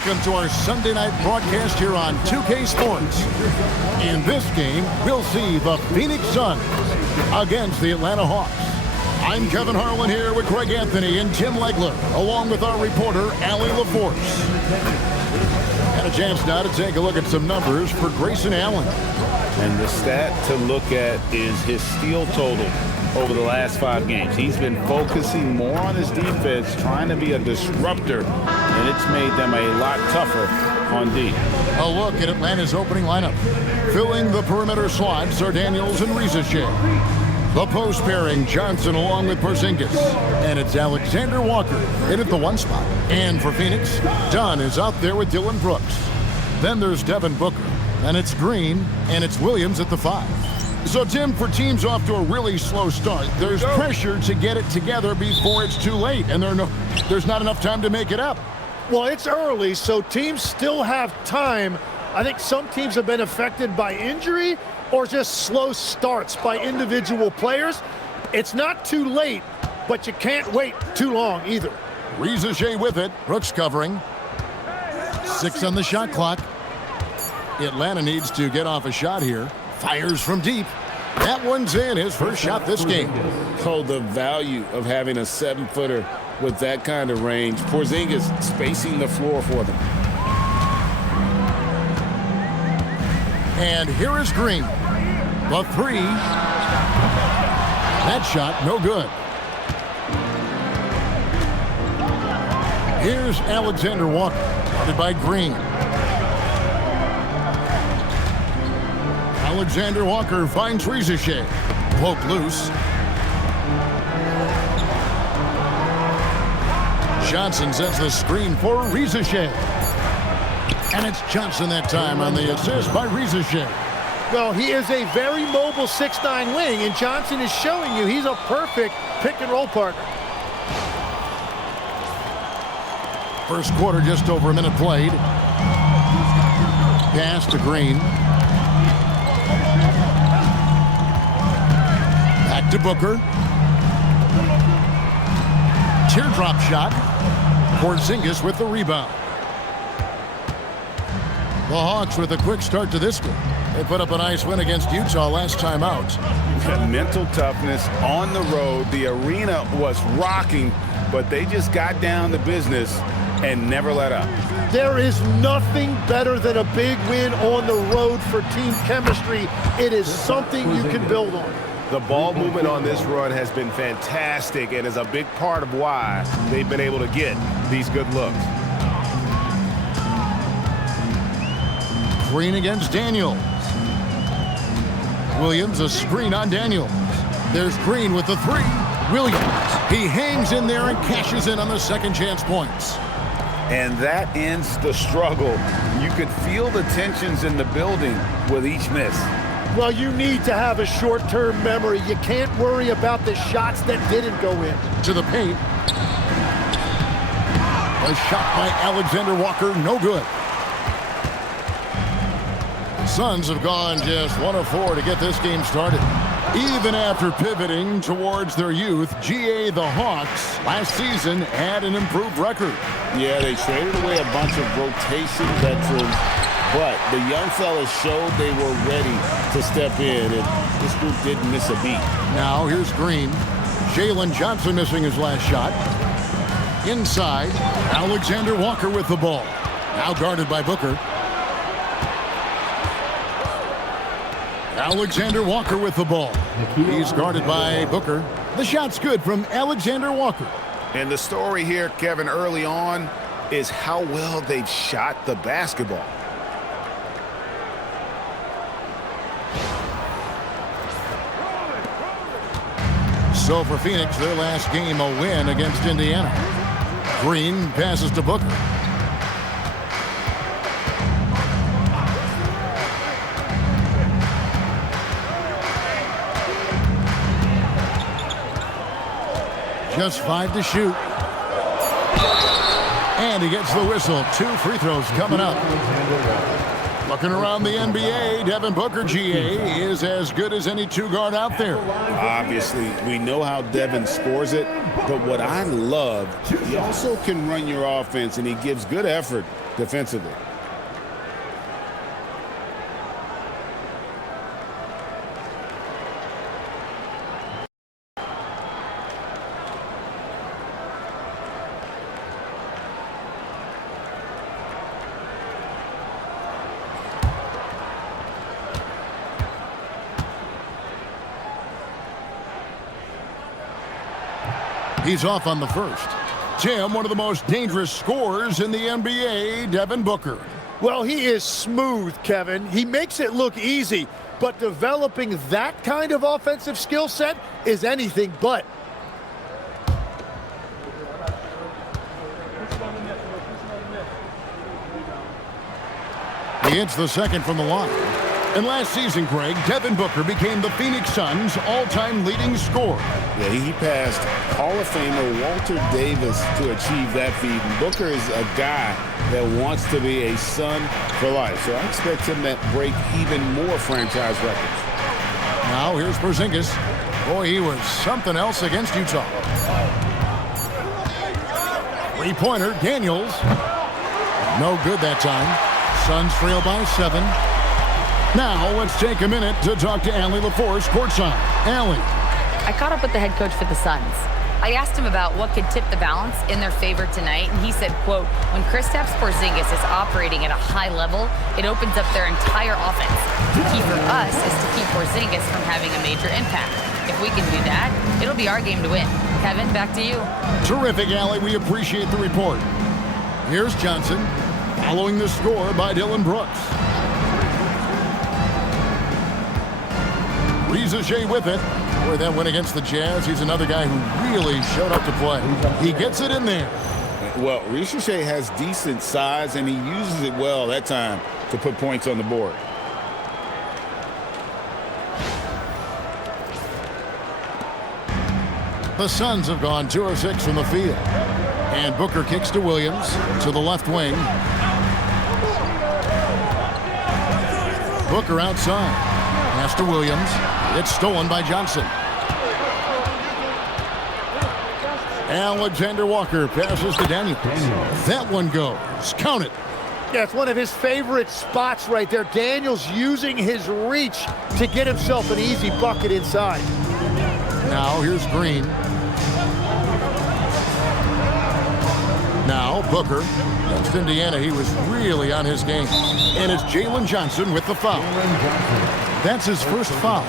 Welcome to our Sunday night broadcast here on 2K Sports. In this game, we'll see the Phoenix Suns against the Atlanta Hawks. I'm Kevin Harlan here with Greg Anthony and Tim Legler, along with our reporter, Allie LaForce. And a chance now to take a look at some numbers for Grayson Allen. And the stat to look at is his steal total over the last 5 games. He's been focusing more on his defense, trying to be a disruptor, and it's made them a lot tougher on D. A look at Atlanta's opening lineup. Filling the perimeter slots are Daniels and Rizashea. The post pairing, Johnson along with Porzingis. And it's Alexander Walker in at the 1 spot. And for Phoenix, Dunn is out there with Dillon Brooks. Then there's Devin Booker. And it's Green, and it's Williams at the 5. So, Tim, for teams off to a really slow start, there's pressure to get it together before it's too late, and there's not enough time to make it up. Well, it's early, so teams still have time. I think some teams have been affected by injury or just slow starts by individual players. It's not too late, but you can't wait too long either. Rizashea with it. Brooks covering. 6 on the shot clock. Atlanta needs to get off a shot here. Fires from deep. That one's in, his first shot this game. Oh, the value of having a 7-footer with that kind of range. Porzingis spacing the floor for them. And here is Green. The 3. That shot, no good. Here's Alexander Walker, guarded by Green. Alexander Walker finds Rizashea. Poke loose. Johnson sets the screen for Rizashea. And it's Johnson that time on the assist by Rizashea. Well, he is a very mobile 6'9" wing, and Johnson is showing you he's a perfect pick-and-roll partner. First quarter, just over a minute played. Pass to Green. Back to Booker. Teardrop shot. Porzingis with the rebound. The Hawks with a quick start to this game. They put up a nice win against Utah last time out. Mental toughness on the road. The arena was rocking, but they just got down to business and never let up. There is nothing better than a big win on the road for team chemistry. It is something you can build on. The ball movement on this run has been fantastic and is a big part of why they've been able to get these good looks. Green against Daniels. Williams, a screen on Daniels. There's Green with the 3. Williams, he hangs in there and cashes in on the second chance points. And that ends the struggle. You could feel the tensions in the building with each miss. Well, you need to have a short-term memory. You can't worry about the shots that didn't go in. To the paint. A shot by Alexander Walker, no good. The Suns have gone just 1 of 4 to get this game started. Even after pivoting towards their youth, GA the Hawks last season had an improved record. Yeah, they traded away a bunch of rotation veterans, but the young fellas showed they were ready to step in, and this group didn't miss a beat. Now here's Green. Jalen Johnson missing his last shot. Inside, Alexander Walker with the ball. Now guarded by Booker. Alexander Walker with the ball. He's guarded by Booker. The shot's good from Alexander Walker. And the story here, Kevin, early on is how well they've shot the basketball. So for Phoenix, their last game, a win against Indiana. Green passes to Booker. Just 5 to shoot. And he gets the whistle. 2 free throws coming up. Looking around the NBA, Devin Booker, GA, is as good as any two-guard out there. Obviously, we know how Devin scores it, but what I love, he also can run your offense, and he gives good effort defensively. He's off on the first. Tim, one of the most dangerous scorers in the NBA, Devin Booker. Well, he is smooth, Kevin. He makes it look easy, but developing that kind of offensive skill set is anything but. He hits the second from the line. And last season, Greg, Devin Booker became the Phoenix Suns' all-time leading scorer. Yeah, he passed Hall of Famer Walter Davis to achieve that feat. And Booker is a guy that wants to be a Sun for life. So I expect him to break even more franchise records. Now here's Porzingis. Boy, he was something else against Utah. Three-pointer, Daniels. No good that time. Suns trail by 7. Now, let's take a minute to talk to Allie LaForce courtside. Allie. I caught up with the head coach for the Suns. I asked him about what could tip the balance in their favor tonight, and he said, quote, when Kristaps Porzingis is operating at a high level, it opens up their entire offense. The key for us is to keep Porzingis from having a major impact. If we can do that, it'll be our game to win. Kevin, back to you. Terrific, Allie. We appreciate the report. Here's Johnson, following the score by Dylan Brooks. Riza with it. Boy, that win against the Jazz. He's another guy who really showed up to play. He gets it in there. Well, Riza has decent size, and he uses it well that time to put points on the board. The Suns have gone 2 of 6 from the field. And Booker kicks to Williams to the left wing. Booker outside. Pass to Williams. It's stolen by Johnson. Alexander Walker passes to Daniels. That one goes. Count it. Yeah, it's one of his favorite spots right there. Daniels using his reach to get himself an easy bucket inside. Now here's Green. Now Booker. Against Indiana, he was really on his game. And it's Jalen Johnson with the foul. That's his first foul.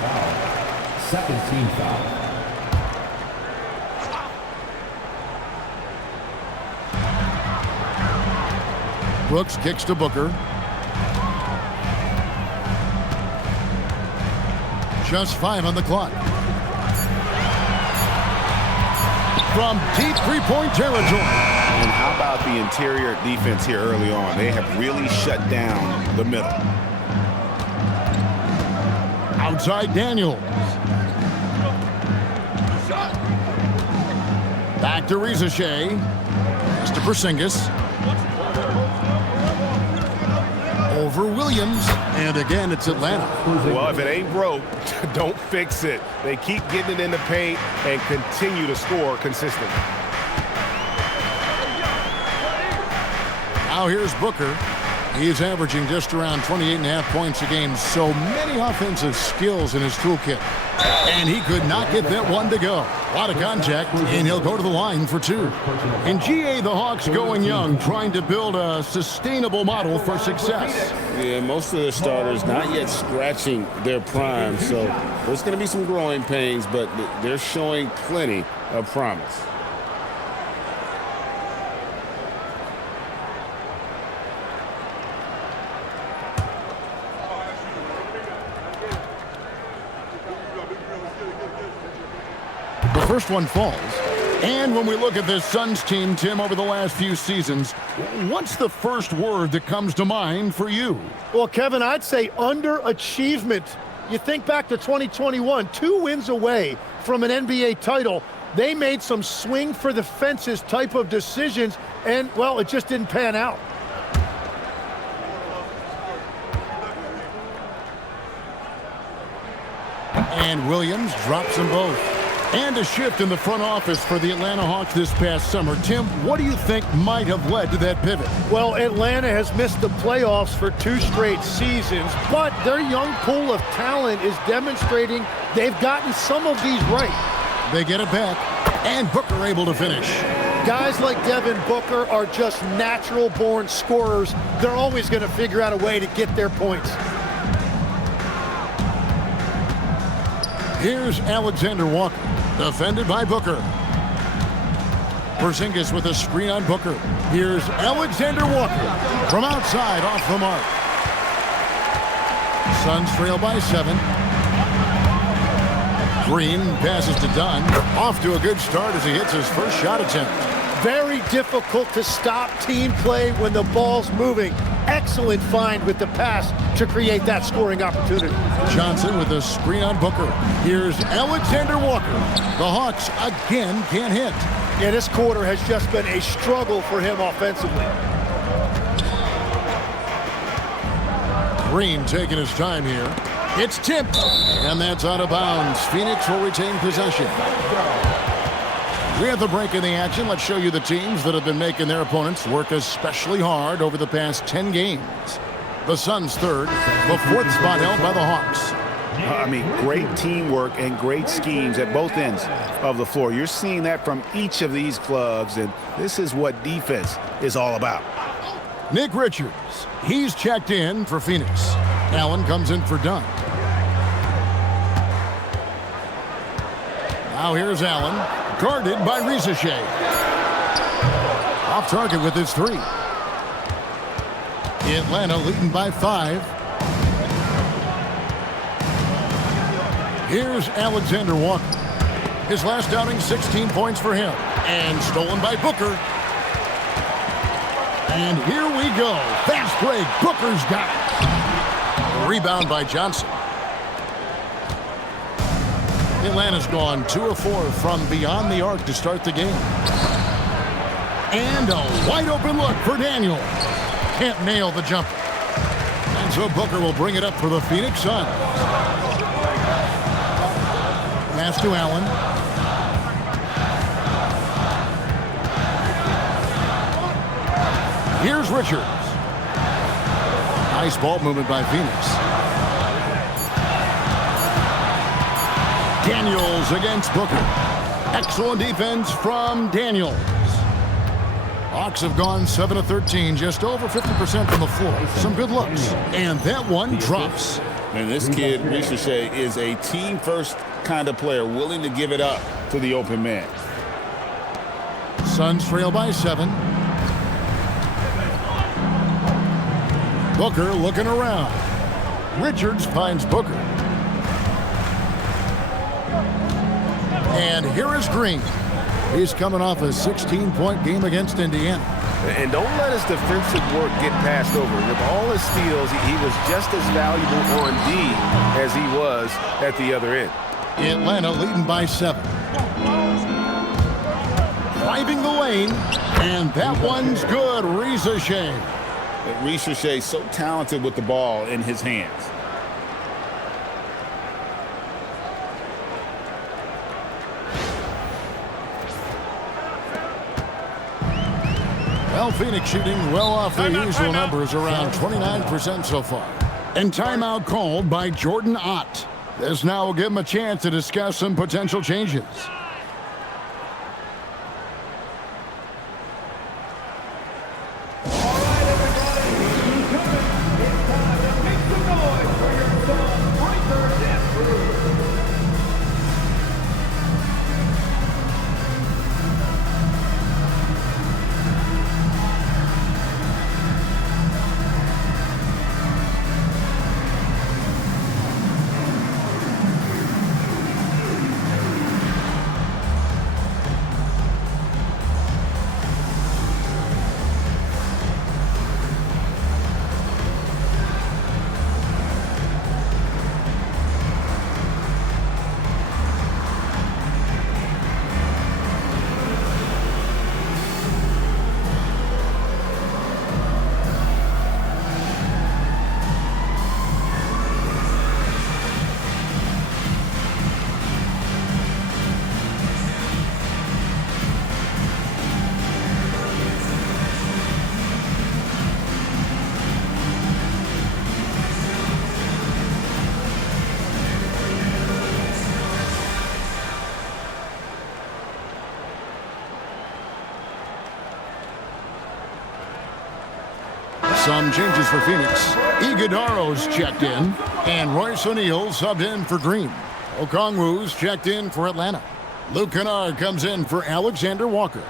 Second team foul. Brooks kicks to Booker. Just 5 on the clock. From deep three-point territory. And how about the interior defense here early on? They have really shut down the middle. Outside Daniels. Back to Riza. Pass to Porzingis. Over Williams. And again, it's Atlanta. Well, if it ain't broke, don't fix it. They keep getting it in the paint and continue to score consistently. Now here's Booker. He's averaging just around 28.5 points a game. So many offensive skills in his toolkit. And he could not get that one to go. A lot of contact, and he'll go to the line for 2. In GA, the Hawks going young, trying to build a sustainable model for success. Yeah, most of their starters not yet scratching their prime. So there's going to be some growing pains, but they're showing plenty of promise. The first one falls. And when we look at this Suns team, Tim, over the last few seasons, what's the first word that comes to mind for you? Well, Kevin, I'd say underachievement. You think back to 2021, 2 wins away from an NBA title. They made some swing for the fences type of decisions, and, well, it just didn't pan out. And Williams drops them both. And a shift in the front office for the Atlanta Hawks this past summer. Tim, what do you think might have led to that pivot? Well, Atlanta has missed the playoffs for 2 straight seasons, but their young pool of talent is demonstrating they've gotten some of these right. They get it back, and Booker able to finish. Guys like Devin Booker are just natural-born scorers. They're always going to figure out a way to get their points. Here's Alexander Walker, defended by Booker. Porzingis with a screen on Booker. Here's Alexander Walker from outside off the mark. Suns trail by 7. Green passes to Dunn. Off to a good start as he hits his first shot attempt. Very difficult to stop team play when the ball's moving. Excellent find with the pass to create that scoring opportunity. Johnson with a screen on Booker. Here's Alexander Walker. The Hawks again can't hit. Yeah, this quarter has just been a struggle for him offensively. Green taking his time here. It's tipped, and that's out of bounds. Phoenix will retain possession. We have the break in the action. Let's show you the teams that have been making their opponents work especially hard over the past 10 games. The Suns third, the 4th spot held by the Hawks. I mean, great teamwork and great schemes at both ends of the floor. You're seeing that from each of these clubs, and this is what defense is all about. Nick Richards, he's checked in for Phoenix. Allen comes in for Dunn. Now here's Allen, guarded by Risacher. Off target with his 3. Atlanta leading by 5. Here's Alexander Walker. His last outing, 16 points for him. And stolen by Booker. And here we go. Fast break. Booker's got it. Rebound by Johnson. Atlanta's gone 2 of 4 from beyond the arc to start the game. And a wide open look for Daniel. Can't nail the jumper. And so Booker will bring it up for the Phoenix Suns. Pass to Allen. Here's Richards. Nice ball movement by Phoenix. Daniels against Booker. Excellent defense from Daniels. Hawks have gone 7 of 13, just over 50% from the floor. Some good looks. And that one drops. And this kid, Risacher, is a team-first kind of player, willing to give it up to the open man. Suns trail by 7. Booker looking around. Richards finds Booker. And here is Green. He's coming off a 16-point game against Indiana. And don't let his defensive work get passed over. With all his steals, he was just as valuable on D as he was at the other end. Atlanta leading by 7. Driving the lane, and that one's good. Risacher. Risacher so talented with the ball in his hands. Well, Phoenix shooting well off their usual numbers, around 29% so far. And timeout called by Jordan Ott. This now will give him a chance to discuss some potential changes. Some changes for Phoenix. Iguodaro's checked in, and Royce O'Neal subbed in for Green. Okongwu's checked in for Atlanta. Luke Kennard comes in for Alexander Walker.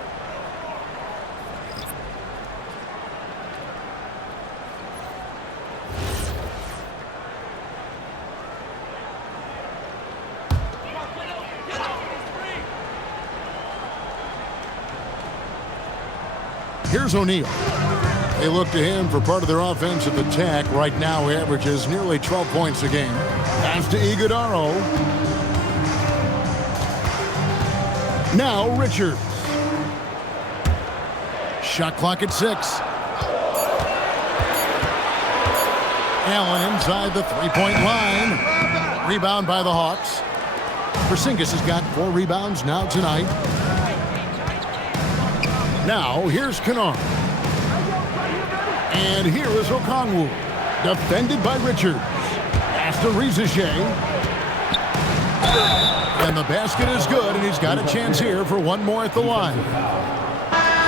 Here's O'Neal. They look to him for part of their offensive attack. Right now, he averages nearly 12 points a game. Pass to Iguodaro. Now Richards. Shot clock at 6. Allen inside the three-point line. Rebound by the Hawks. Porzingis has got 4 rebounds now tonight. Now here's Kennard. And here is Okongwu. Defended by Richards. Pass to Rizichet. And the basket is good, and he's got a chance here for one more at the line.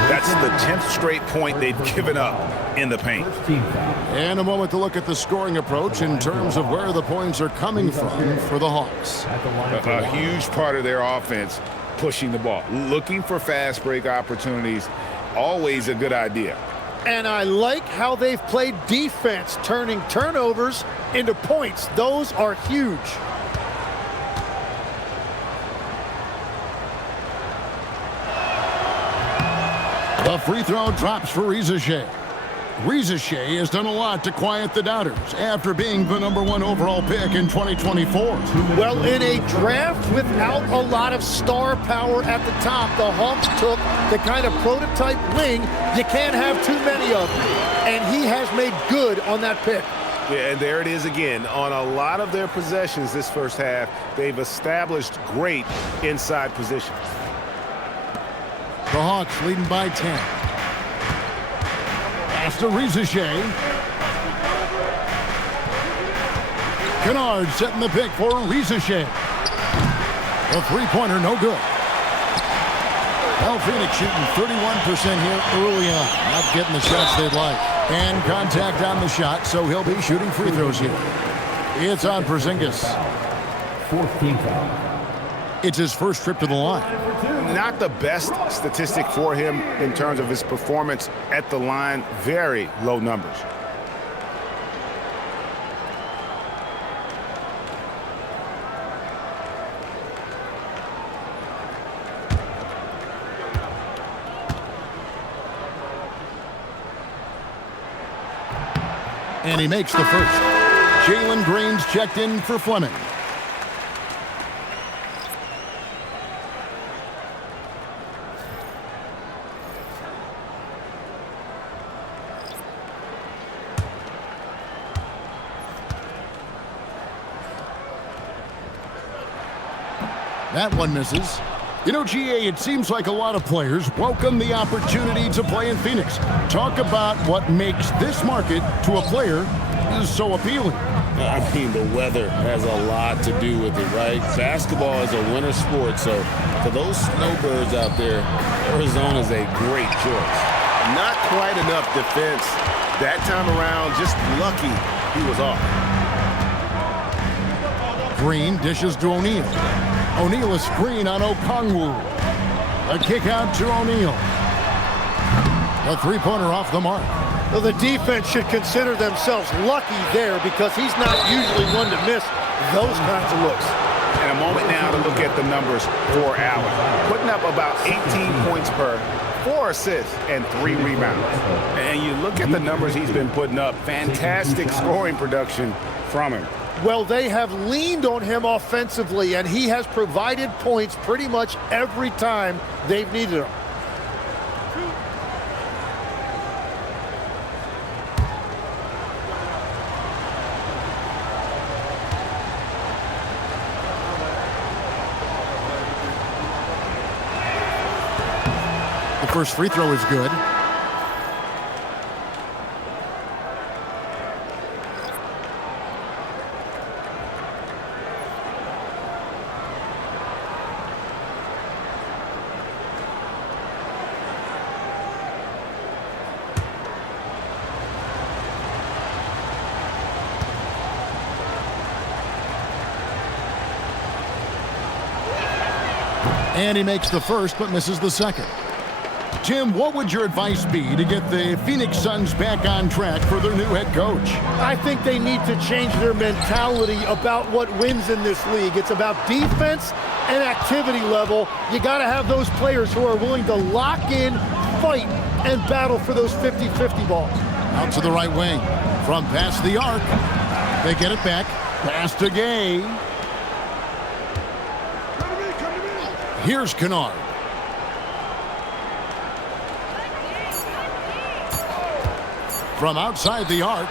That's the 10th straight point they've given up in the paint. And a moment to look at the scoring approach in terms of where the points are coming from for the Hawks. A huge part of their offense, pushing the ball. Looking for fast break opportunities, always a good idea. And I like how they've played defense, turning turnovers into points. Those are huge. The free throw drops for Rizichet. Rizichet has done a lot to quiet the doubters after being the #1 overall pick in 2024. Well, in a draft without a lot of star power at the top, the Hawks took the kind of prototype wing you can't have too many of them. And he has made good on that pick. Yeah, and there it is again. On a lot of their possessions this first half, they've established great inside positions. The Hawks leading by 10. Pass to Rizichet. Kennard setting the pick for Rizichet. The three-pointer, no good. Well, Phoenix shooting 31% here early on. Not getting the shots they'd like. And contact on the shot, so he'll be shooting free throws here. It's on Porzingis. 14th foul. It's his first trip to the line. Not the best statistic for him in terms of his performance at the line. Very low numbers. And he makes the first. Jalen Green's checked in for Fleming. That one misses. You know, GA, it seems like a lot of players welcome the opportunity to play in Phoenix. Talk about what makes this market to a player is so appealing. I mean, the weather has a lot to do with it, right? Basketball is a winter sport, so for those snowbirds out there, Arizona is a great choice. Not quite enough defense that time around. Just lucky he was off. Green dishes to O'Neal. O'Neal a screen on Okongwu. A kick out to O'Neal. A three-pointer off the mark. Well, the defense should consider themselves lucky there because he's not usually one to miss those kinds of looks. And a moment now to look at the numbers for Allen. Putting up about 18 points per, 4 assists, and 3 rebounds. And you look at the numbers he's been putting up, fantastic scoring production from him. Well, they have leaned on him offensively, and he has provided points pretty much every time they've needed him. The first free throw is good. And he makes the first but misses the second. Tim, what would your advice be to get the Phoenix Suns back on track for their new head coach? I think they need to change their mentality about what wins in this league. It's about defense and activity level. You got to have those players who are willing to lock in, fight, and battle for those 50-50 balls. Out to the right wing. From past the arc. They get it back. Pass to Gay. Here's Kennard. From outside the arc.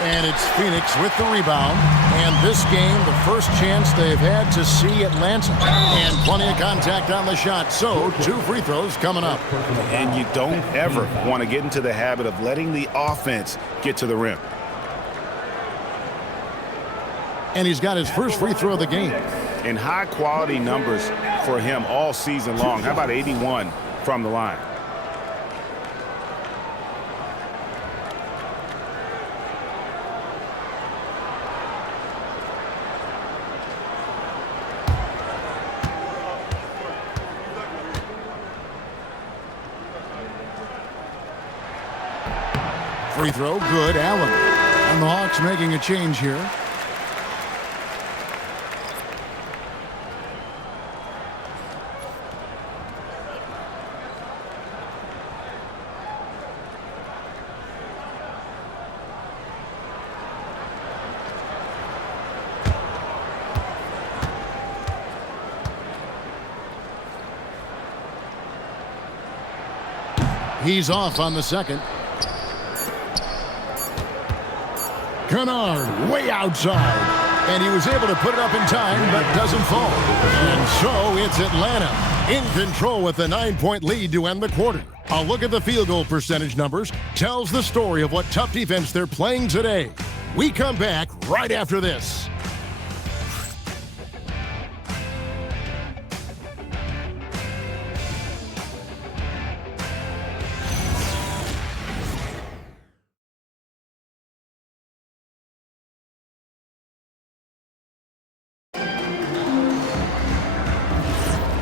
And it's Phoenix with the rebound. And this game, the first chance they've had to see Atlanta. And plenty of contact on the shot. So, 2 free throws coming up. And you don't ever want to get into the habit of letting the offense get to the rim. And he's got his first free throw of the game. And high-quality numbers for him all season long. How about 81 from the line? Free throw, good, Allen. And the Hawks making a change here. He's off on the second. Kennard way outside. And he was able to put it up in time, but doesn't fall. And so it's Atlanta in control with a 9-point lead to end the quarter. A look at the field goal percentage numbers tells the story of what tough defense they're playing today. We come back right after this.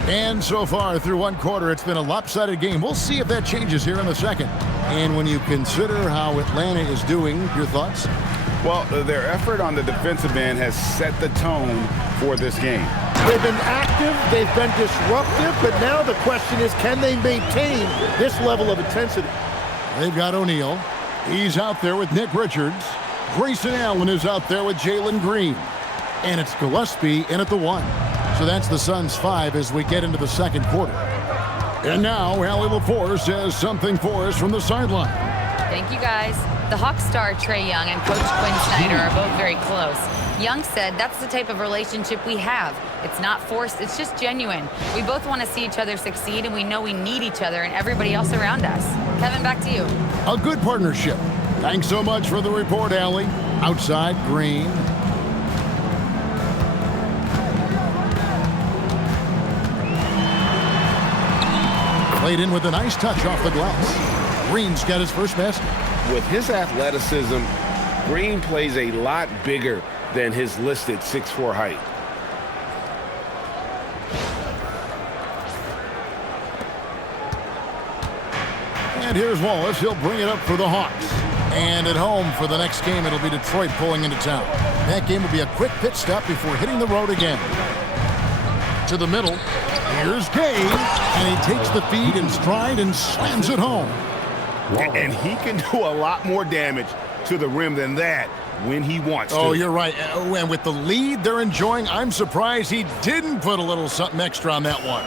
And so far through one quarter, it's been a lopsided game. We'll see if that changes here in the second. And when you consider how Atlanta is doing, your thoughts? Well, their effort on the defensive end has set the tone for this game. They've been active, they've been disruptive, but now the question is, can they maintain this level of intensity? They've got O'Neal. He's out there with Nick Richards. Grayson Allen is out there with Jalen Green. And it's Gillespie in at the 1. So that's the Suns 5 as we get into the second quarter. And now, Allie LaForce has something for us from the sideline. Thank you, guys. The Hawks star Trae Young and Coach Quinn Snyder are both very close. Young said that's the type of relationship we have. It's not forced, it's just genuine. We both want to see each other succeed, and we know we need each other and everybody else around us. Kevin, back to you. A good partnership. Thanks so much for the report, Allie. Outside, Green. Played in with a nice touch off the glass. Green's got his first basket. With his athleticism, Green plays a lot bigger than his listed 6'4" height. And here's Wallace. He'll bring it up for the Hawks. And at home for the next game, it'll be Detroit pulling into town. That game will be a quick pit stop before hitting the road again. To the middle. Here's Gay. And he takes the feed in stride and slams it home. And he can do a lot more damage to the rim than that when he wants to. Oh, you're right. And with the lead they're enjoying, I'm surprised he didn't put a little something extra on that one.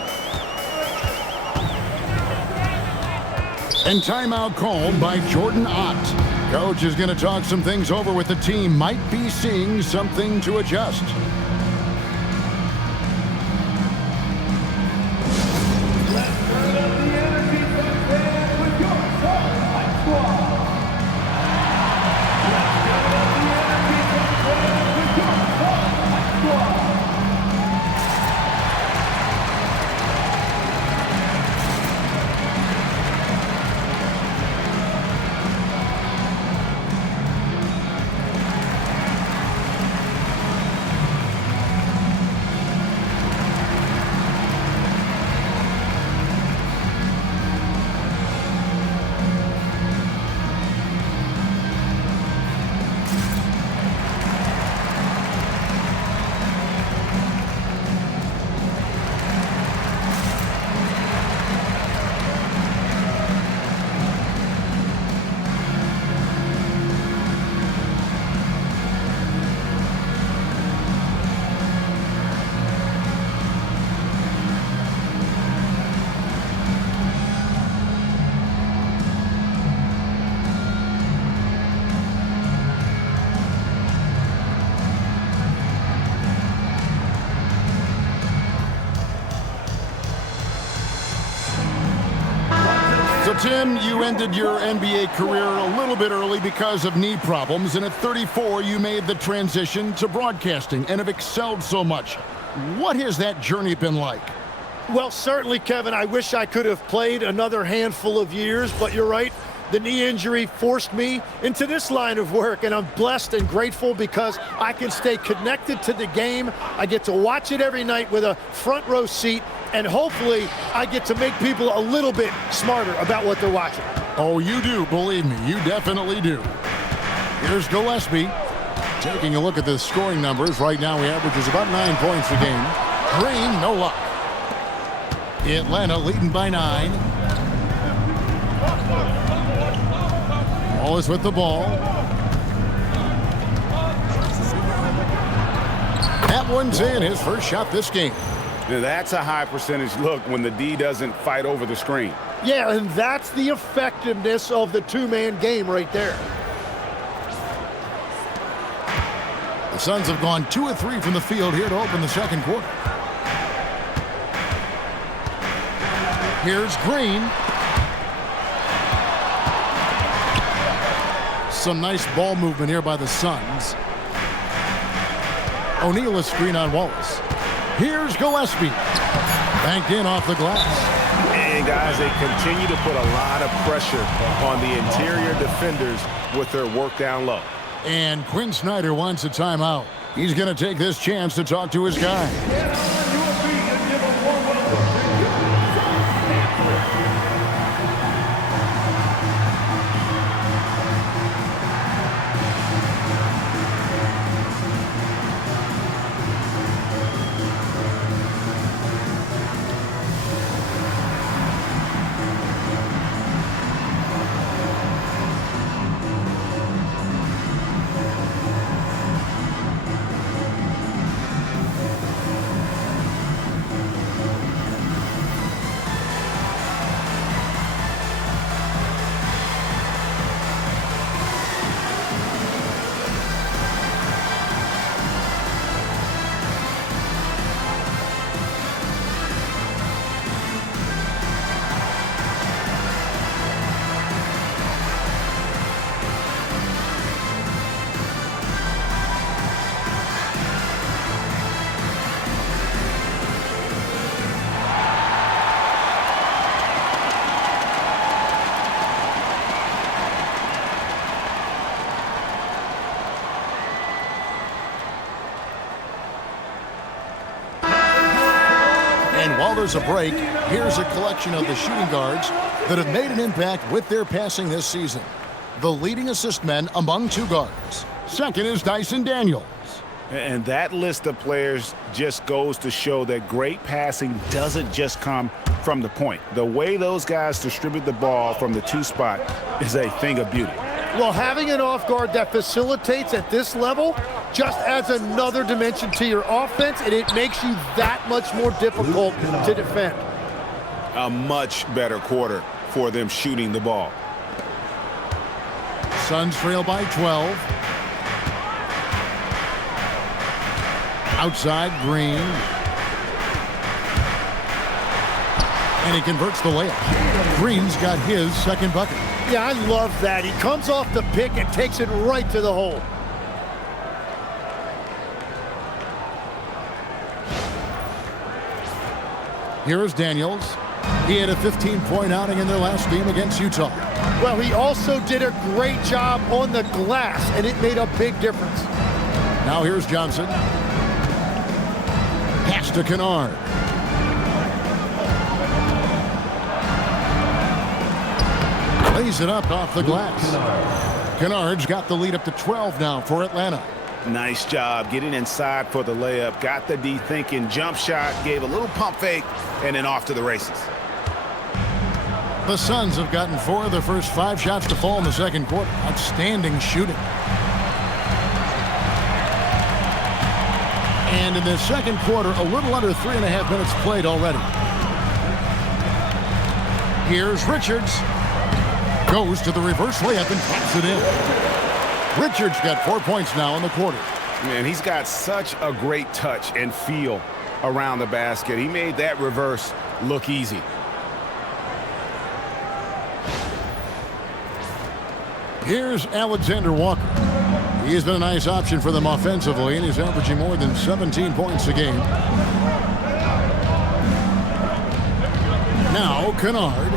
And timeout called by Jordan Ott. Coach is going to talk some things over with the team. Might be seeing something to adjust. Tim, you ended your NBA career a little bit early because of knee problems, and at 34, you made the transition to broadcasting and have excelled so much. What has that journey been like? Well, certainly, Kevin, I wish I could have played another handful of years, but you're right. The knee injury forced me into this line of work, and I'm blessed and grateful because I can stay connected to the game. I get to watch it every night with a front row seat, and hopefully I get to make people a little bit smarter about what they're watching. Oh, you do, believe me. You definitely do. Here's Gillespie. Taking a look at the scoring numbers. Right now he averages about 9 points a game. Green, no luck. Atlanta leading by 9. Wallace with the ball. That one's in, his first shot this game. Now that's a high percentage look when the D doesn't fight over the screen. Yeah, and that's the effectiveness of the two-man game right there. The Suns have gone 2 of 3 from the field here to open the second quarter. Here's Green. Some nice ball movement here by the Suns. O'Neal a screen on Wallace. Here's Gillespie. Banked in off the glass. And guys, they continue to put a lot of pressure on the interior defenders with their work down low. And Quinn Snyder wants a timeout. He's going to take this chance to talk to his guy. And while there's a break, here's a collection of the shooting guards that have made an impact with their passing this season. The leading assist men among 2 guards. Second is Dyson Daniels. And that list of players just goes to show that great passing doesn't just come from the point. The way those guys distribute the ball from the 2 spot is a thing of beauty. Well, having an off guard that facilitates at this level just adds another dimension to your offense, and it makes you that much more difficult to defend. A much better quarter for them shooting the ball. Suns trail by 12. Outside, Green. And he converts the layup. Green's got his second bucket. Yeah, I love that. He comes off the pick and takes it right to the hole. Here is Daniels. He had a 15-point outing in their last game against Utah. Well, he also did a great job on the glass, and it made a big difference. Now here's Johnson. Pass to Kennard. Lays it up off the glass. Kennard's got the lead up to 12 now for Atlanta. Nice job getting inside for the layup. Got the D thinking, jump shot, gave a little pump fake, and then off to the races. The Suns have gotten 4 of their first 5 shots to fall in the second quarter. Outstanding shooting. And in the second quarter, a little under 3.5 minutes played already. Here's Richards. Goes to the reverse layup and pops it in. Richards got 4 points now in the quarter. Man, he's got such a great touch and feel around the basket. He made that reverse look easy. Here's Alexander Walker. He's been a nice option for them offensively, and he's averaging more than 17 points a game. Now, Kennard.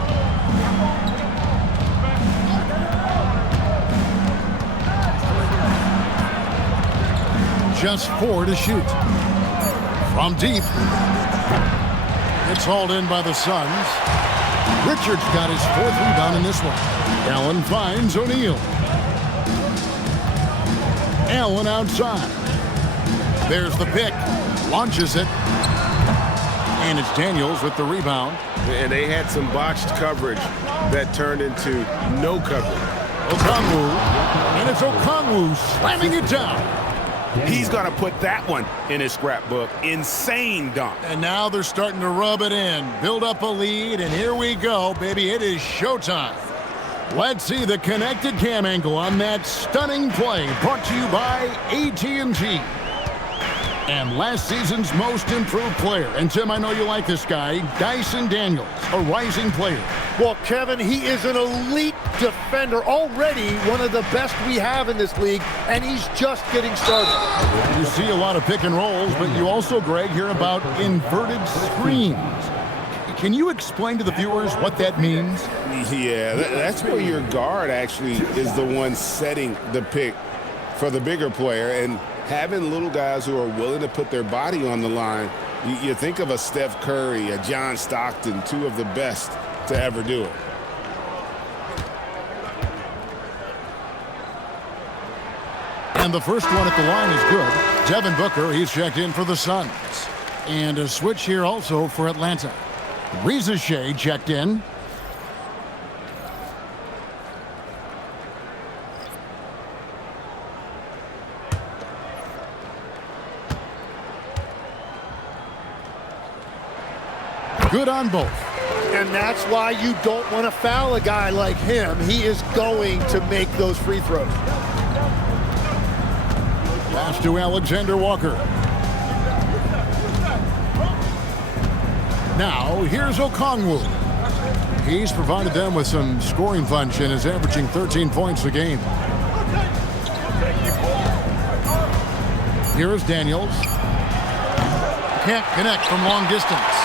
Just 4 to shoot. From deep. It's hauled in by the Suns. Richards got his 4th rebound in this one. Allen finds O'Neal. Allen outside. There's the pick. Launches it. And it's Daniels with the rebound. And they had some botched coverage that turned into no coverage. Okongwu. And it's Okongwu slamming it down. He's going to put that one in his scrapbook. Insane dunk. And now they're starting to rub it in. Build up a lead, and here we go, baby. It is showtime. Let's see the connected cam angle on that stunning play, brought to you by AT&T. And last season's most improved player. And Tim, I know you like this guy, Dyson Daniels, a rising player. Well, Kevin, he is an elite defender, already one of the best we have in this league, and he's just getting started. You see a lot of pick and rolls, but you also, Greg, hear about inverted screens. Can you explain to the viewers what that means? Yeah, that's where your guard actually is the one setting the pick for the bigger player, and having little guys who are willing to put their body on the line. You think of a Steph Curry, a John Stockton, 2 of the best to ever do it. And the first one at the line is good. Devin Booker, he's checked in for the Suns. And a switch here also for Atlanta. Shea checked in. Good on both. And that's why you don't want to foul a guy like him. He is going to make those free throws. Pass to Alexander Walker. Now, here's Okongwu. He's provided them with some scoring punch and is averaging 13 points a game. Here is Daniels. Can't connect from long distance.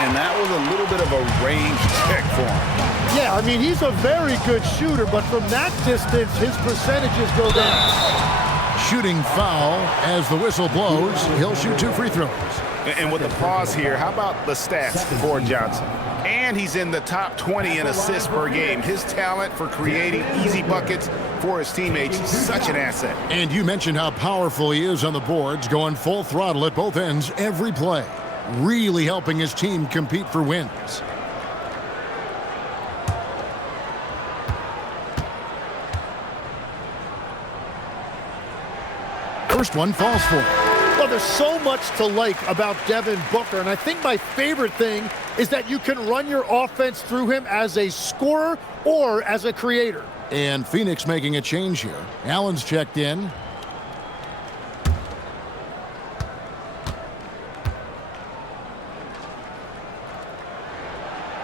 And that was a little bit of a range check for him. Yeah, I mean, he's a very good shooter, but from that distance, his percentages go down. Shooting foul as the whistle blows. He'll shoot 2 free throws. And with the pause here, how about the stats for Johnson? And he's in the top 20 in assists per game. His talent for creating easy buckets for his teammates, such an asset. And you mentioned how powerful he is on the boards, going full throttle at both ends every play. Really helping his team compete for wins. First one falls for him. Well, there's so much to like about Devin Booker, and I think my favorite thing is that you can run your offense through him as a scorer or as a creator. And Phoenix making a change here. Allen's checked in.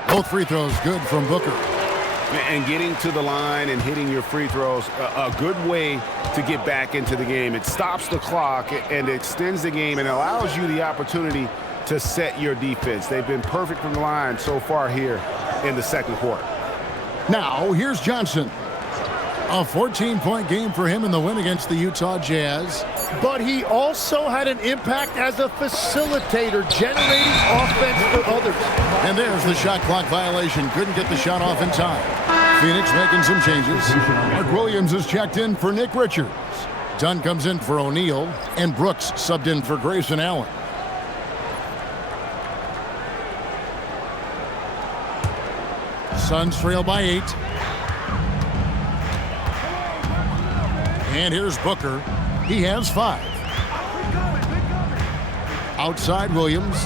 Both free throws good from Booker. And getting to the line and hitting your free throws, a good way to get back into the game. It stops the clock and extends the game and allows you the opportunity to set your defense. They've been perfect from the line so far here in the second quarter. Now, here's Johnson. A 14-point game for him in the win against the Utah Jazz. But he also had an impact as a facilitator, generating offense for others. And there's the shot clock violation. Couldn't get the shot off in time. Phoenix making some changes. Mark Williams is checked in for Nick Richards. Dunn comes in for O'Neal. And Brooks subbed in for Grayson Allen. Suns trail by 8. And here's Booker. He has 5. Outside Williams.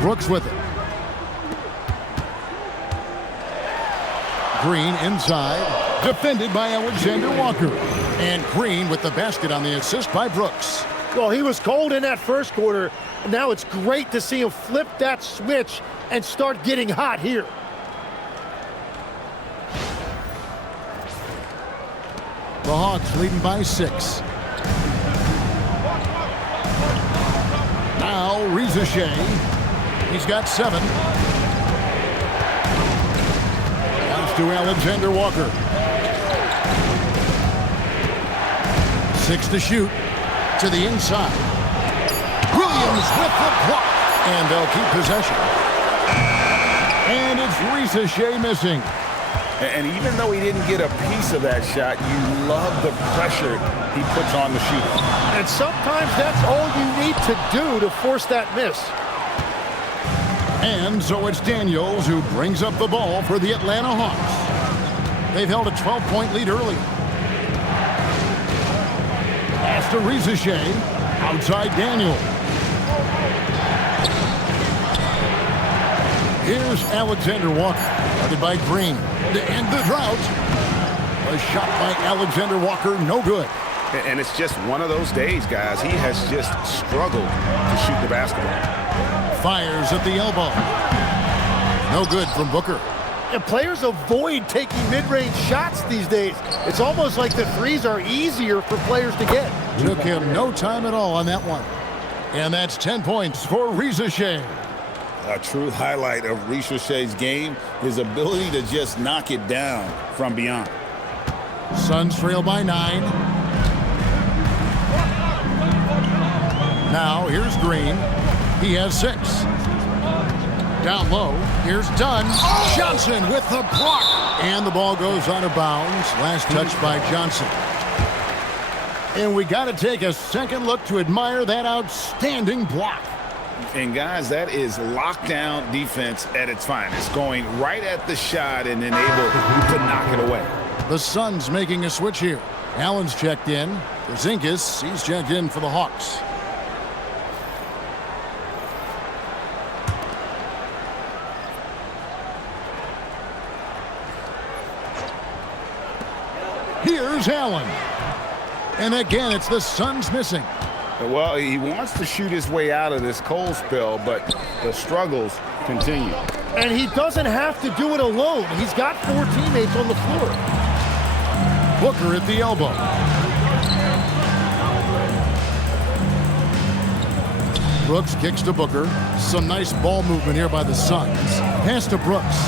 Brooks with it. Green inside. Defended by Alexander Walker. And Green with the basket on the assist by Brooks. Well, he was cold in that first quarter. Now it's great to see him flip that switch and start getting hot here. The Hawks leading by 6. Now Reza Shea. He's got 7. Pass to Alexander Walker. 6 to shoot. To the inside. Williams with the block. And they'll keep possession. And it's Reza Shea missing. And even though he didn't get a piece of that shot, you love the pressure he puts on the shooter. And sometimes that's all you need to do to force that miss. And so it's Daniels who brings up the ball for the Atlanta Hawks. They've held a 12-point lead early. Pass to Reza Shea. Outside Daniels. Here's Alexander Walker. Guarded by Green. To end the drought. A shot by Alexander Walker, no good. And it's just one of those days, guys. He has just struggled to shoot the basketball. Fires at the elbow. No good from Booker. And players avoid taking mid-range shots these days. It's almost like the threes are easier for players to get. Took him no time at all on that one. And that's 10 points for Reza Shea. A true highlight of Reza Shea's game, his ability to just knock it down from beyond. Suns trail by 9. Now here's Green. He has 6. Down low, here's Dunn. Johnson with the block. And the ball goes out of bounds. Last touch by Johnson. And we got to take a second look to admire that outstanding block. And guys, that is lockdown defense at its finest. Going right at the shot and then able to knock it away. The Suns making a switch here. Allen's checked in. Porzingis, he's checked in for the Hawks. Here's Allen. And again, it's the Suns missing. Well, he wants to shoot his way out of this cold spell, but the struggles continue. And he doesn't have to do it alone. He's got 4 teammates on the floor. Booker at the elbow. Brooks kicks to Booker. Some nice ball movement here by the Suns. Pass to Brooks.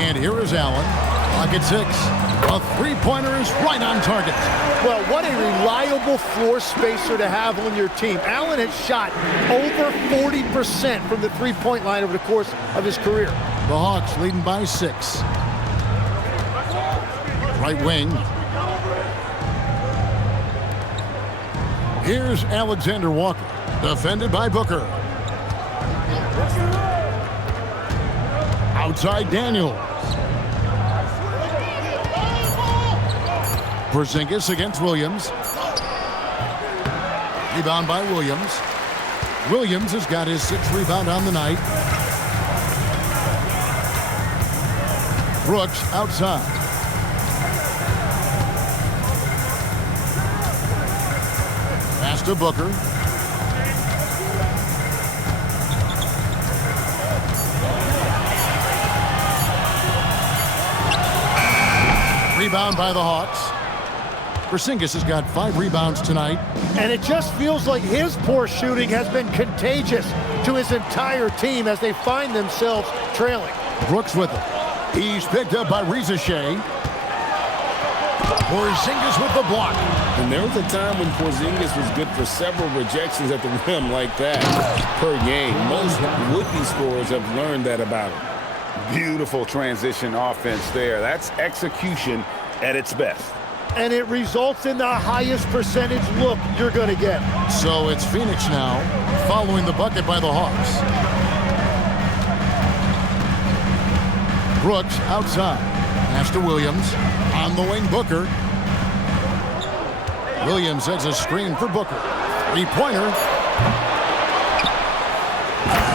And here is Allen. Clock at 6. A three-pointer is right on target. Well, what a reliable floor spacer to have on your team. Allen has shot over 40% from the three-point line over the course of his career. The Hawks leading by 6. Right wing. Here's Alexander Walker. Defended by Booker. Outside Daniels. Porzingis against Williams. Rebound by Williams. Williams has got his 6th rebound on the night. Brooks outside. Pass to Booker. Rebound by the Hawks. Porzingis has got 5 rebounds tonight. And it just feels like his poor shooting has been contagious to his entire team as they find themselves trailing. Brooks with it. He's picked up by Reza Shea. Porzingis with the block. And there was a time when Porzingis was good for several rejections at the rim like that per game. Most would-be scorers have learned that about him. Beautiful transition offense there. That's execution at its best. And it results in the highest percentage look you're going to get. So it's Phoenix now, following the bucket by the Hawks. Brooks outside. Pass to Williams. On the wing, Booker. Williams sets a screen for Booker. Three-pointer.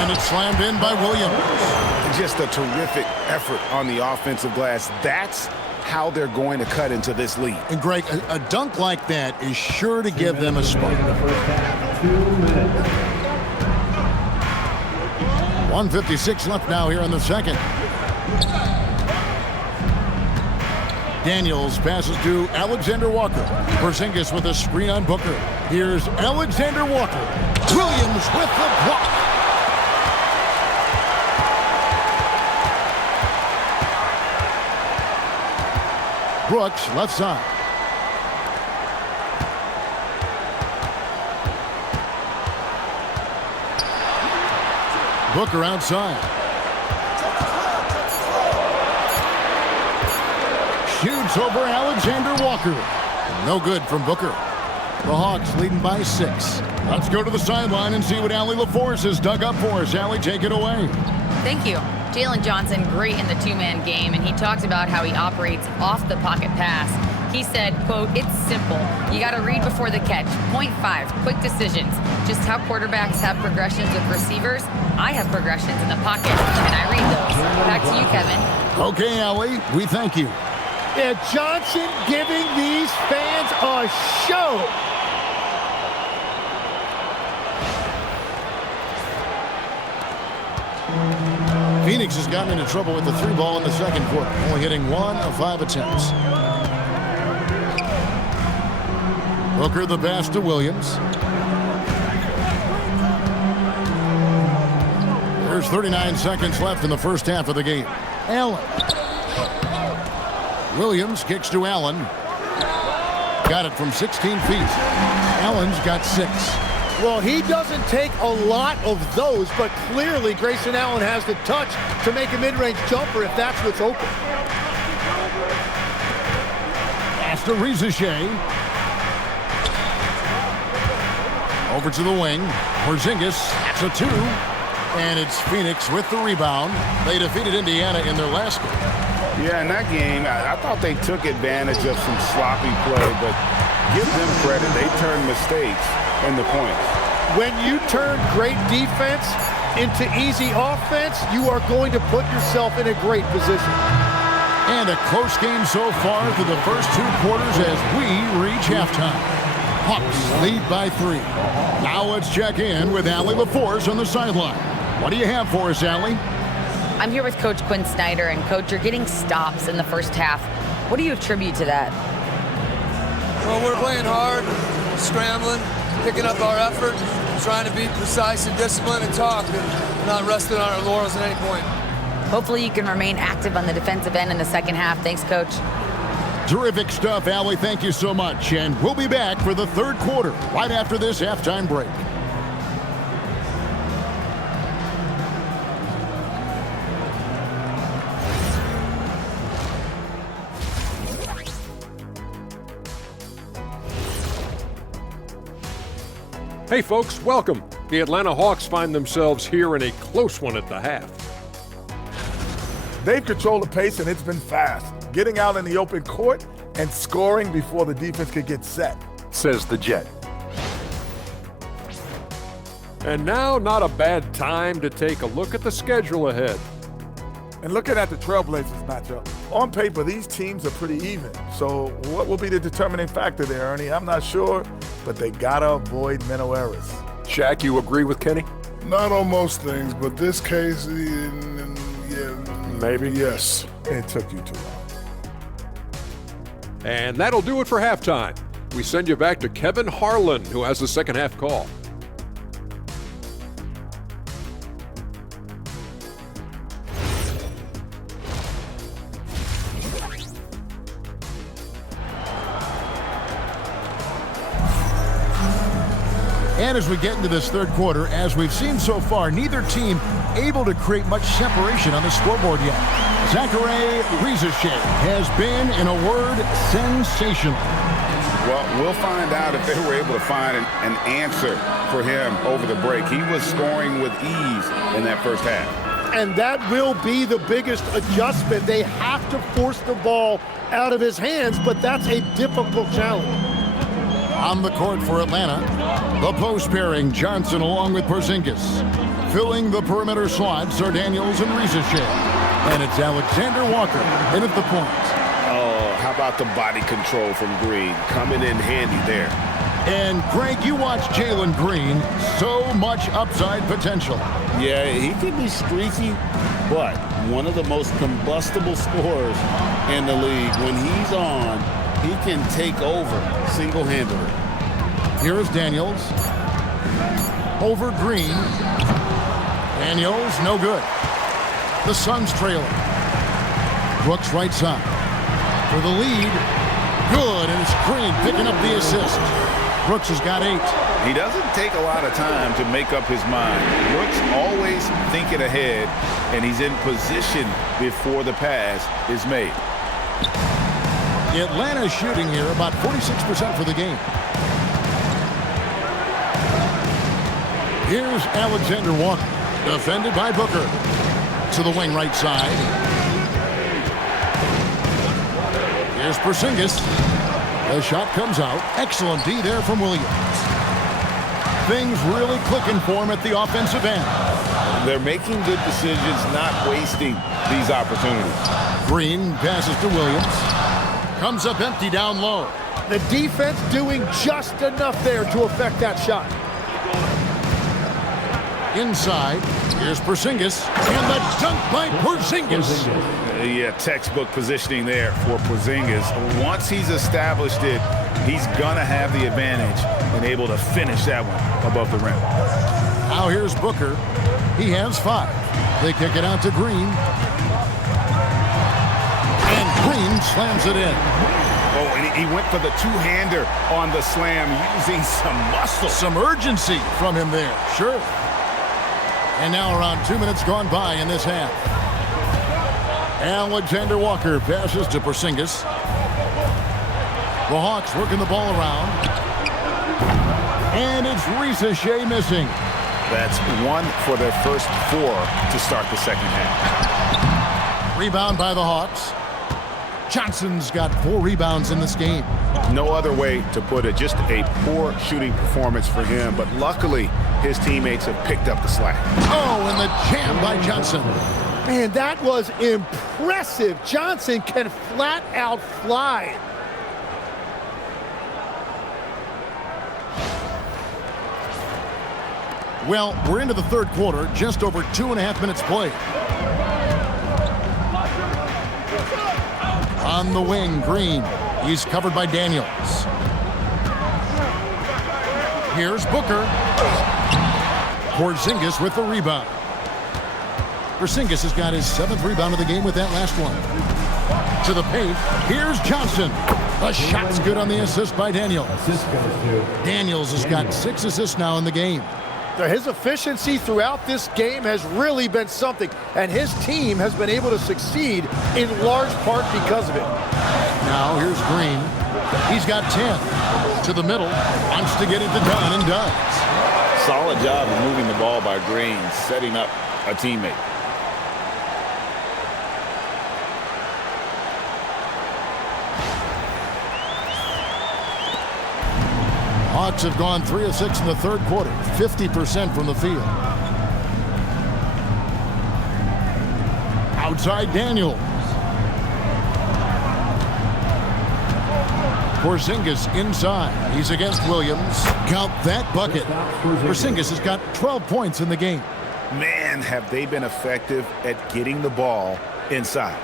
And it's slammed in by Williams. Just a terrific effort on the offensive glass. That's how they're going to cut into this lead. And Greg, a dunk like that is sure to give them a spark. 1:56 left now here in the second. Daniels passes to Alexander Walker. Porzingis with a screen on Booker. Here's Alexander Walker. Williams with the block. Brooks, left side. Booker outside. Shoots over Alexander Walker. No good from Booker. The Hawks leading by 6. Let's go to the sideline and see what Allie LaForce has dug up for us. Allie, take it away. Thank you. Jalen Johnson, great in the two-man game, and he talked about how he operates off the pocket pass. He said, quote, "It's simple. You got to read before the catch. Point 5, quick decisions. Just how quarterbacks have progressions with receivers, I have progressions in the pocket, and I read those." Back to you, Kevin. Okay, Allie, we thank you. Yeah, Johnson giving these fans a show. Phoenix has gotten into trouble with the 3 ball in the second quarter, only hitting 1 of 5 attempts. Booker the pass to Williams. There's 39 seconds left in the first half of the game. Allen. Williams kicks to Allen. Got it from 16 feet. Allen's got 6. Well, he doesn't take a lot of those, but clearly Grayson Allen has the touch to make a mid-range jumper if that's what's open. Pass to Rizichet. Over to the wing. Porzingis. That's a 2. And it's Phoenix with the rebound. They defeated Indiana in their last game. Yeah, in that game, I thought they took advantage of some sloppy play, but give them credit. They turned mistakes into points. When you turn great defense into easy offense, you are going to put yourself in a great position. And a close game so far through the first 2 quarters as we reach halftime. Hawks lead by 3. Now let's check in with Allie LaForce on the sideline. What do you have for us, Allie? I'm here with Coach Quinn Snyder, and Coach, you're getting stops in the first half. What do you attribute to that? Well, we're playing hard, scrambling, picking up our effort, trying to be precise and disciplined and talk, and not resting on our laurels at any point. Hopefully you can remain active on the defensive end in the second half. Thanks, Coach. Terrific stuff, Allie. Thank you so much. And we'll be back for the third quarter right after this halftime break. Hey folks, welcome. The Atlanta Hawks find themselves here in a close one at the half. They've controlled the pace and it's been fast, getting out in the open court and scoring before the defense could get set, says the Jet. And now, not a bad time to take a look at the schedule ahead. And looking at the Trailblazers matchup, on paper, these teams are pretty even. So what will be the determining factor there, Ernie? I'm not sure, but they gotta avoid mental errors. Shaq, you agree with Kenny? Not on most things, but this case, yeah, maybe. Yes. It took you too long. And that'll do it for halftime. We send you back to Kevin Harlan, who has the second half call. And as we get into this third quarter, as we've seen so far, neither team able to create much separation on the scoreboard yet. Zachary Rizichet has been, in a word, sensational. Well, we'll find out if they were able to find an answer for him over the break. He was scoring with ease in that first half. And that will be the biggest adjustment. They have to force the ball out of his hands, but that's a difficult challenge. On the court for Atlanta, the post pairing, Johnson along with Porzingis. Filling the perimeter slots are Daniels and Rizichet. And it's Alexander Walker in at the point. Oh, how about the body control from Green? Coming in handy there. And Greg, you watch Jalen Green, so much upside potential. Yeah, he could be streaky, but one of the most combustible scorers in the league. When he's on, he can take over single-handedly. Here is Daniels. Over Green. Daniels, no good. The Suns trailing. Brooks right side. For the lead. Good, and it's Green picking up the assist. Brooks has got 8. He doesn't take a lot of time to make up his mind. Brooks always thinking ahead, and he's in position before the pass is made. Atlanta shooting here about 46% for the game. Here's Alexander Walker, defended by Booker. To the wing right side. Here's Porzingis. The shot comes out. Excellent D there from Williams. Things really clicking for him at the offensive end. They're making good decisions, not wasting these opportunities. Green passes to Williams. Comes up empty down low. The defense doing just enough there to affect that shot. Inside, here's Porzingis, and the dunk by Porzingis. Yeah, textbook positioning there for Porzingis. Once he's established it, he's gonna have the advantage and able to finish that one above the rim. Now here's Booker. He has 5. They kick it out to Green. And Green slams it in. Oh, and he went for the two-hander on the slam, using some muscle. Some urgency from him there, sure. And now around 2 minutes gone by in this half. Alexander Walker passes to Porzingis. The Hawks working the ball around. And it's Ricochet missing. That's 1 for their first 4 to start the second half. Rebound by the Hawks. Johnson's got 4 rebounds in this game. No other way to put it. Just a poor shooting performance for him. But luckily, his teammates have picked up the slack. Oh, and the jam by Johnson. Man, that was impressive. Johnson can flat out fly. Well, we're into the third quarter, just over 2.5 minutes played. On the wing, Green. He's covered by Daniels. Here's Booker. Porzingis with the rebound. Porzingis has got his 7th rebound of the game with that last one. To the paint. Here's Johnson. The shot's good on the assist by Daniels. Daniels has got 6 assists now in the game. His efficiency throughout this game has really been something, and his team has been able to succeed in large part because of it. Now here's Green. He's got 10. To the middle. Wants to get it done and does. Solid job of moving the ball by Green, setting up a teammate. Hawks have gone 3 of 6 in the third quarter, 50% from the field. Outside Daniels. Porzingis inside. He's against Williams. Count that bucket. Porzingis has got 12 points in the game. Man, have they been effective at getting the ball inside.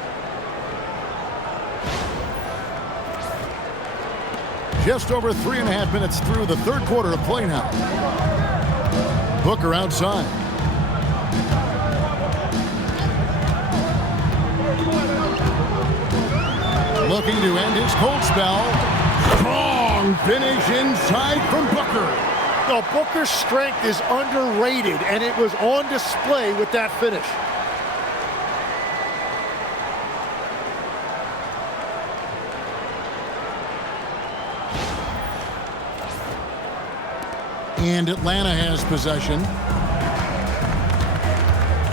Just over 3.5 minutes through the third quarter of play now. Booker outside. Looking to end his cold spell. Strong finish inside from Booker. Now, Booker's strength is underrated, and it was on display with that finish. And Atlanta has possession.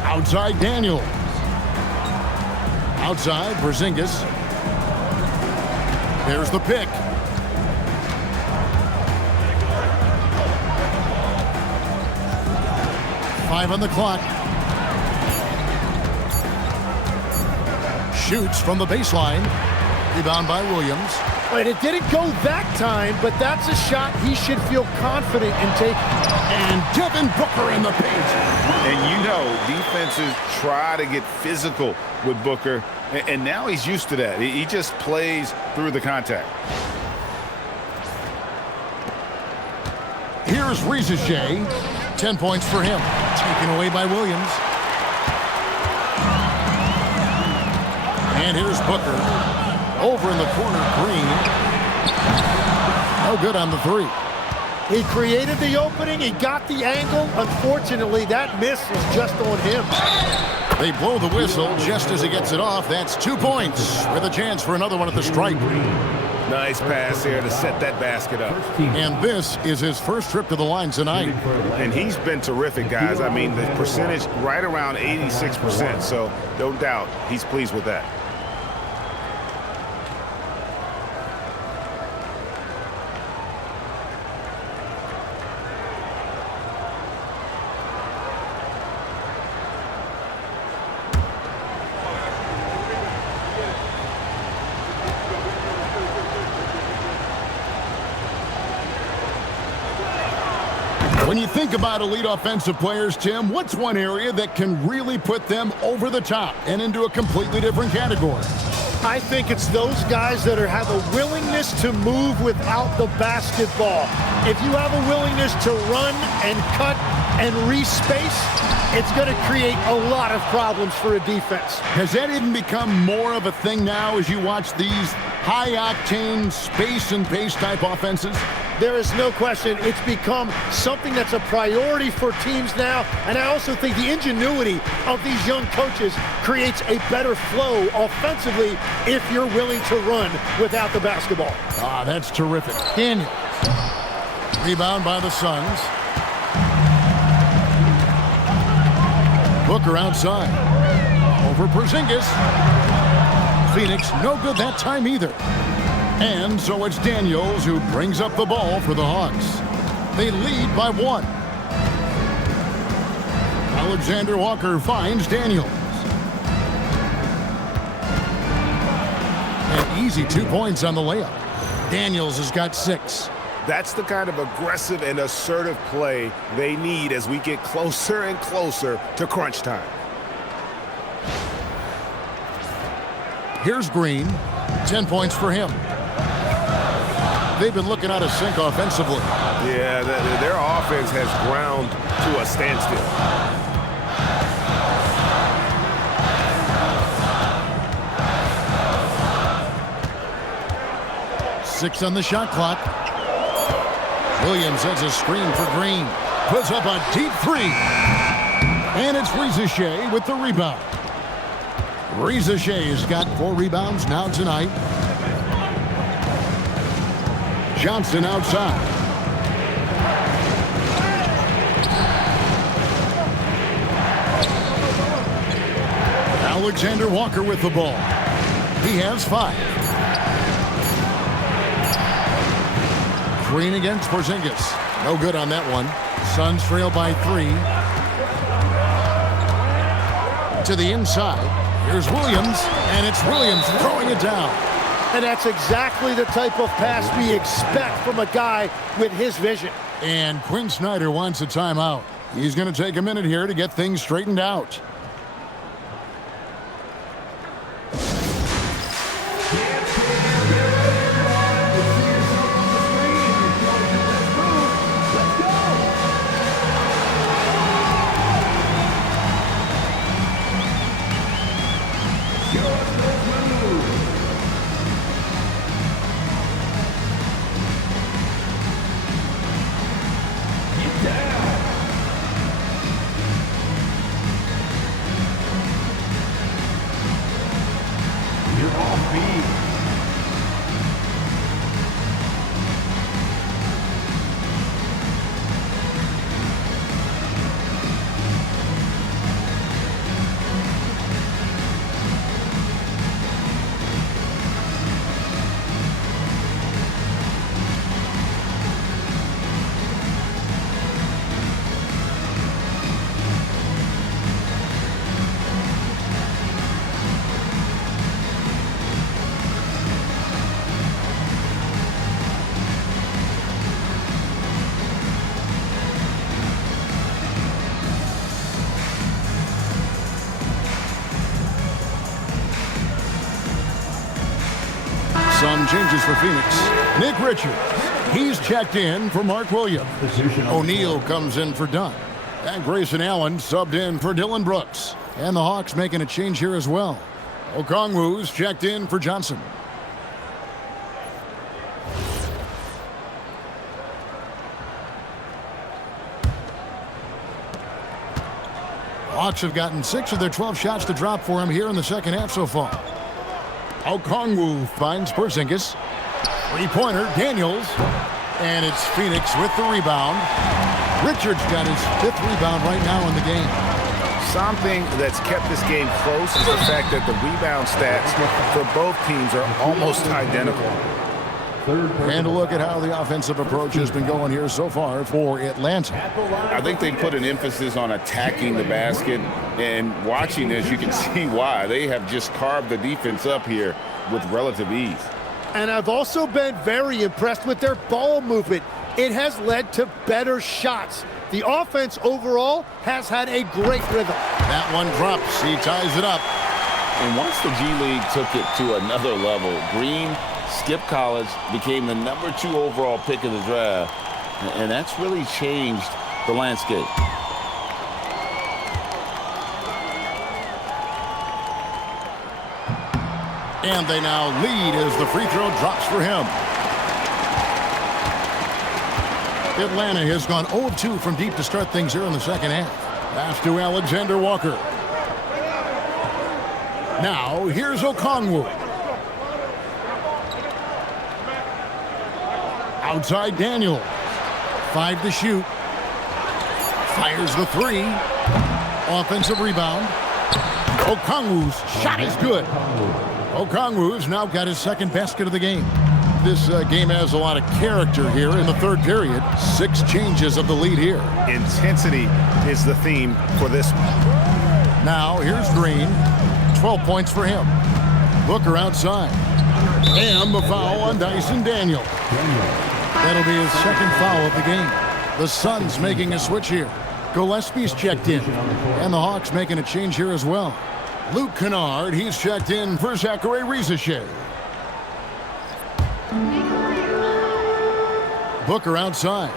Outside Daniels. Outside Porzingis. There's the pick. Five on the clock. Shoots from the baseline. Rebound by Williams. And it didn't go that time, but that's a shot he should feel confident in taking. And Devin Booker in the paint. And you know, defenses try to get physical with Booker, and now he's used to that. He just plays through the contact. Here's Shea. 10 points for him. Taken away by Williams. And here's Booker. Over in the corner, Green. No good on the three. He created the opening. He got the angle. Unfortunately, that miss was just on him. They blow the whistle just as he gets it off. That's 2 points with a chance for another one at the stripe. Nice pass here to set that basket up. And this is his first trip to the line tonight. And he's been terrific, guys. I mean, the percentage right around 86%, so no doubt he's pleased with that. When you think about elite offensive players, Tim, what's one area that can really put them over the top and into a completely different category? I think it's those guys that have a willingness to move without the basketball. If you have a willingness to run and cut and respace, it's going to create a lot of problems for a defense. Has that even become more of a thing now as you watch these high-octane space and pace type offenses? There is no question it's become something that's a priority for teams now, and I also think the ingenuity of these young coaches creates a better flow offensively if you're willing to run without the basketball. Ah, that's terrific. Daniels. Rebound by the Suns. Booker outside. Over Porzingis. Phoenix no good that time either. And so it's Daniels who brings up the ball for the Hawks. They lead by 1. Alexander Walker finds Daniels. And easy 2 points on the layup. Daniels has got 6. That's the kind of aggressive and assertive play they need as we get closer and closer to crunch time. Here's Green. 10 points for him. They've been looking out of sync offensively. Yeah, their offense has ground to a standstill. 6 on the shot clock. Williams has a screen for Green. Puts up a deep 3. And it's Shea with the rebound. Shea's got 4 rebounds now tonight. Johnson outside. Alexander Walker with the ball. He has 5. Green against Porzingis. No good on that one. Suns trail by 3. To the inside. Here's Williams, and it's Williams throwing it down. And that's exactly the type of pass we expect from a guy with his vision. And Quinn Snyder wants a timeout. He's going to take a minute here to get things straightened out. Some changes for Phoenix. Nick Richards, he's checked in for Mark Williams. O'Neal comes in for Dunn. And Grayson Allen subbed in for Dylan Brooks. And the Hawks making a change here as well. Okongwu's checked in for Johnson. Hawks have gotten 6 of their 12 shots to drop for him here in the second half so far. Okongwu finds Porzingis. Three-pointer, Daniels. And it's Phoenix with the rebound. Richards got his 5th rebound right now in the game. Something that's kept this game close is the fact that the rebound stats for both teams are almost identical. And a look at how the offensive approach has been going here so far for Atlanta. I think they put an emphasis on attacking the basket, and watching this, you can see why. They have just carved the defense up here with relative ease. And I've also been very impressed with their ball movement. It has led to better shots. The offense overall has had a great rhythm. That one drops. He ties it up. And once the G League took it to another level, Green skipped college, became the number 2 overall pick of the draft, and that's really changed the landscape. And they now lead as the free throw drops for him. Atlanta has gone 0 of 2 from deep to start things here in the second half. Pass to Alexander Walker. Now, here's Okongwu. Outside Daniel. 5 to shoot. Fires the 3. Offensive rebound. Okongwu's shot is good. Okongwu's now got his 2nd basket of the game. This game has a lot of character here in the 3rd period. 6 changes of the lead here. Intensity is the theme for this one. Now, here's Green. 12 points for him. Booker outside. And the foul on Dyson Daniel. That'll be his 2nd foul of the game. The Suns making a switch here. Gillespie's checked in. And the Hawks making a change here as well. Luke Kennard, he's checked in for Zachary Rizachet. Booker outside.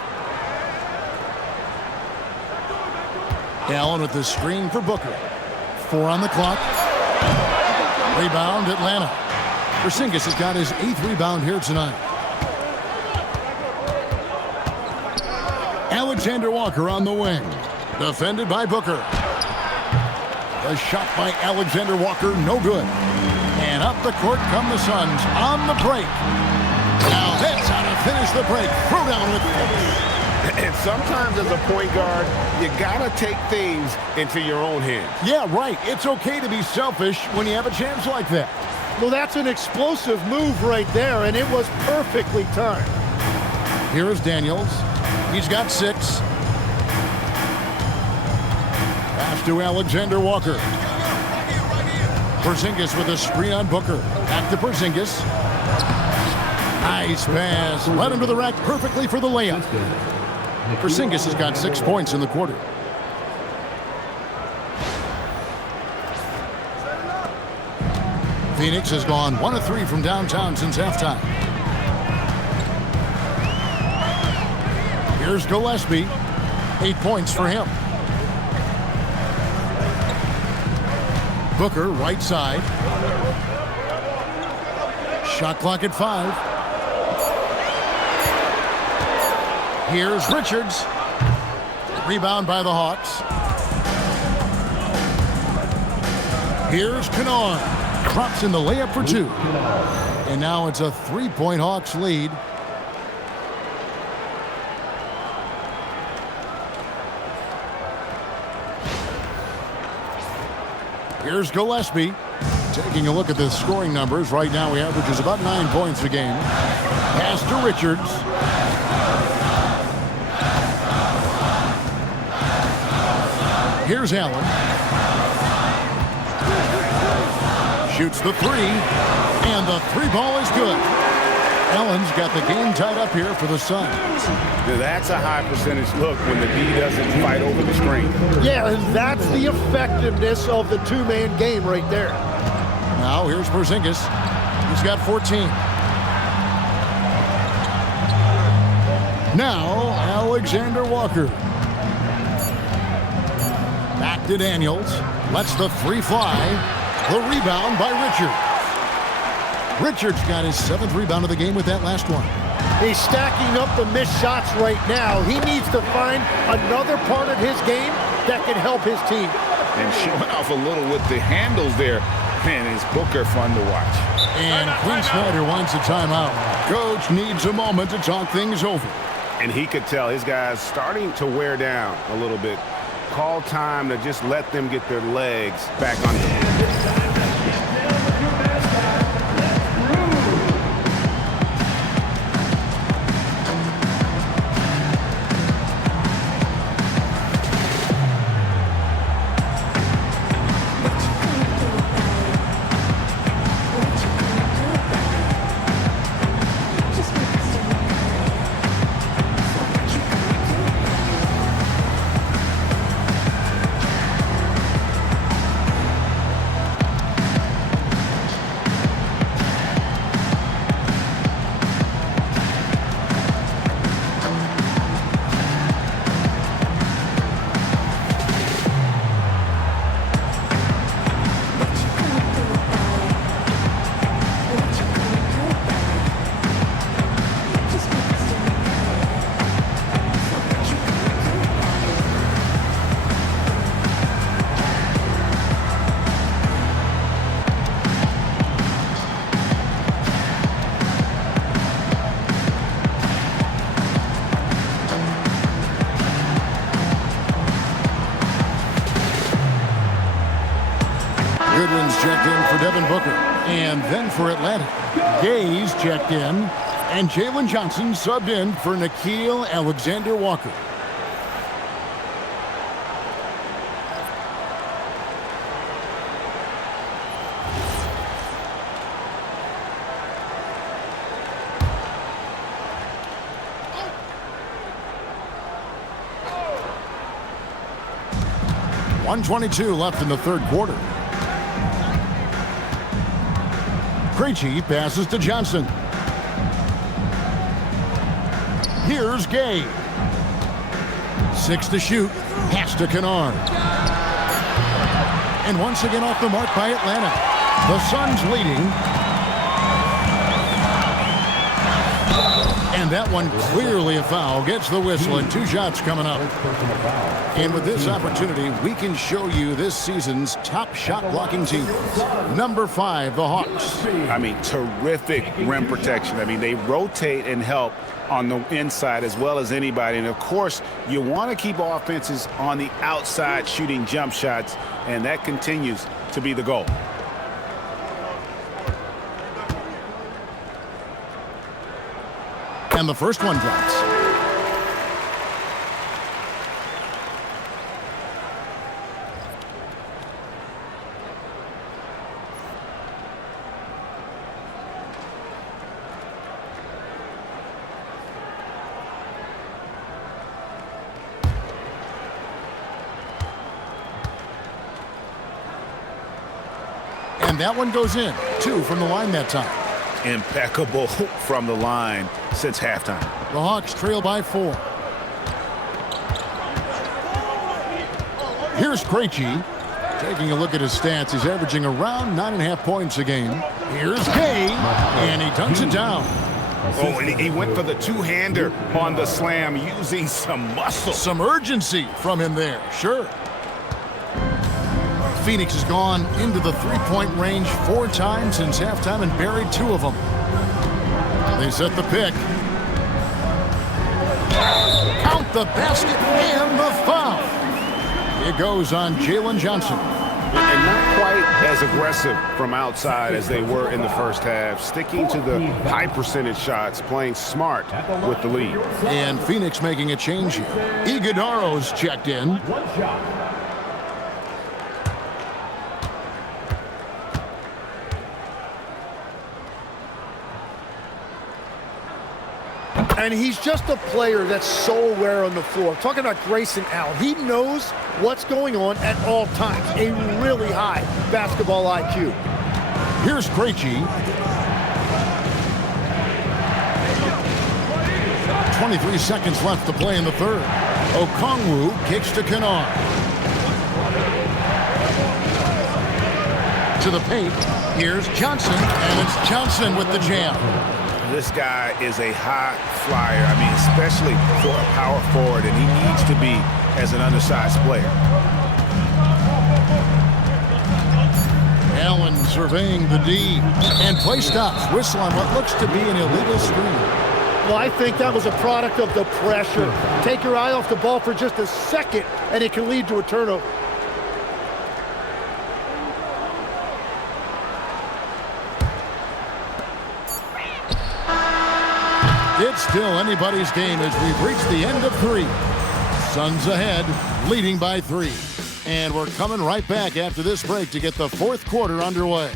Allen with the screen for Booker. 4 on the clock. Rebound, Atlanta. Porzingis has got his 8th rebound here tonight. Alexander Walker on the wing. Defended by Booker. A shot by Alexander Walker, no good. And up the court come the Suns on the break. Now that's how to finish the break. Throw down with it. And sometimes as a point guard, you gotta take things into your own hands. Yeah, right. It's okay to be selfish when you have a chance like that. Well, that's an explosive move right there, and it was perfectly timed. Here is Daniels. He's got 6. Pass to Alexander Walker. Porzingis with a screen on Booker. Back to Porzingis. Nice pass. Led him to the rack perfectly for the layup. Porzingis has got 6 points in the quarter. Phoenix has gone 1 of 3 from downtown since halftime. Here's Gillespie. 8 points for him. Booker, right side. Shot clock at 5. Here's Richards. Rebound by the Hawks. Here's Kennard. Drops in the layup for 2. And now it's a 3-point Hawks lead. Here's Gillespie. Taking a look at the scoring numbers. Right now he averages about 9 points a game. Pass to Richards. Here's Allen. Shoots the 3. And the 3 ball is good. Allen's got the game tied up here for the Suns. That's a high percentage look when the D doesn't fight over the screen. Yeah, and that's the effectiveness of the 2-man game right there. Now here's Porzingis. He's got 14. Now, Alexander Walker. Back to Daniels. Lets the three fly. The rebound by Richards. Richards got his 7th rebound of the game with that last one. He's stacking up the missed shots right now. He needs to find another part of his game that can help his team. And showing off a little with the handles there. Man, is Booker fun to watch. And Quinn Snyder wants a timeout. Coach needs a moment to talk things over. And he could tell his guys starting to wear down a little bit. Call time to just let them get their legs back under. Goodwin's checked in for Devin Booker. And then for Atlanta, Gay's checked in. And Jalen Johnson subbed in for Nickeil Alexander-Walker. .122 left in the third quarter. Krejci passes to Johnson. Here's Gay. 6 to shoot. Pass to Kennard. And once again off the mark by Atlanta. The Suns leading. And that one clearly a foul. Gets the whistle and 2 shots coming up. And with this opportunity, we can show you this season's top shot blocking team. Number 5, the Hawks. I mean, terrific rim protection. I mean, they rotate and help on the inside as well as anybody. And, of course, you want to keep offenses on the outside shooting jump shots, and that continues to be the goal. And the first one drops. And that one goes in. 2 from the line that time. Impeccable from the line since halftime. The Hawks trail by 4. Here's Krejci. Taking a look at his stats, he's averaging around 9.5 points a game. Here's Gay, and he dunks it down. Oh, and he went for the two-hander on the slam using some muscle. Some urgency from him there, sure. Phoenix has gone into the three-point range 4 times since halftime and buried 2 of them. They set the pick. Count the basket and the foul. It goes on Jalen Johnson. And not quite as aggressive from outside as they were in the first half. Sticking to the high percentage shots, playing smart with the lead. And Phoenix making a change here. Iguodaro's checked in. 1 shot. And he's just a player that's so aware on the floor. Talking about Grayson Allen. He knows what's going on at all times. A really high basketball IQ. Here's Krejci. 23 seconds left to play in the third. Okongwu kicks to Kennard. To the paint. Here's Johnson, and it's Johnson with the jam. This guy is a high flyer. I mean, especially for a power forward, and he needs to be as an undersized player. Allen surveying the D, and play stops. Whistle on what looks to be an illegal screen. Well, I think that was a product of the pressure. Take your eye off the ball for just a second, and it can lead to a turnover. It's still anybody's game as we've reached the end of 3. Suns ahead, leading by 3. And we're coming right back after this break to get the fourth quarter underway.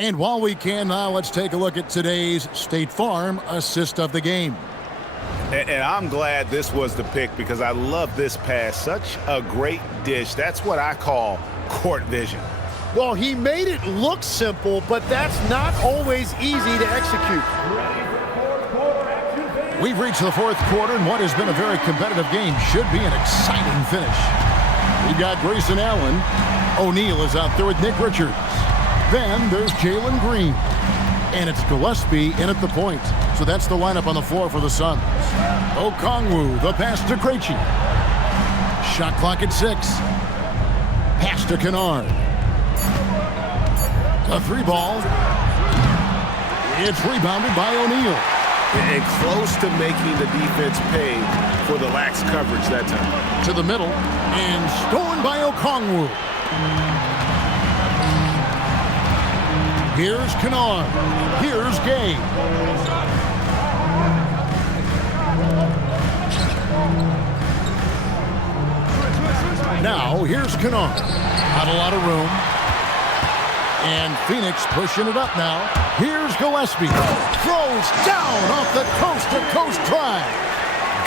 And while we can now, let's take a look at today's State Farm assist of the game. And I'm glad this was the pick because I love this pass. Such a great dish. That's what I call court vision. Well, he made it look simple, but that's not always easy to execute. We've reached the fourth quarter, and what has been a very competitive game should be an exciting finish. We've got Grayson Allen. O'Neal is out there with Nick Richards. Then there's Jalen Green. And it's Gillespie in at the point. So that's the lineup on the floor for the Suns. Okongwu, the pass to Krejci. Shot clock at 6. Pass to Kennard. A 3-ball. It's rebounded by O'Neal. And close to making the defense pay for the lax coverage that time. To the middle. And stolen by Okongwu. Here's Kennard. Here's Gay. Now, here's Kennard. Not a lot of room. And Phoenix pushing it up now. Here's Gillespie. Throws down off the coast-to-coast drive.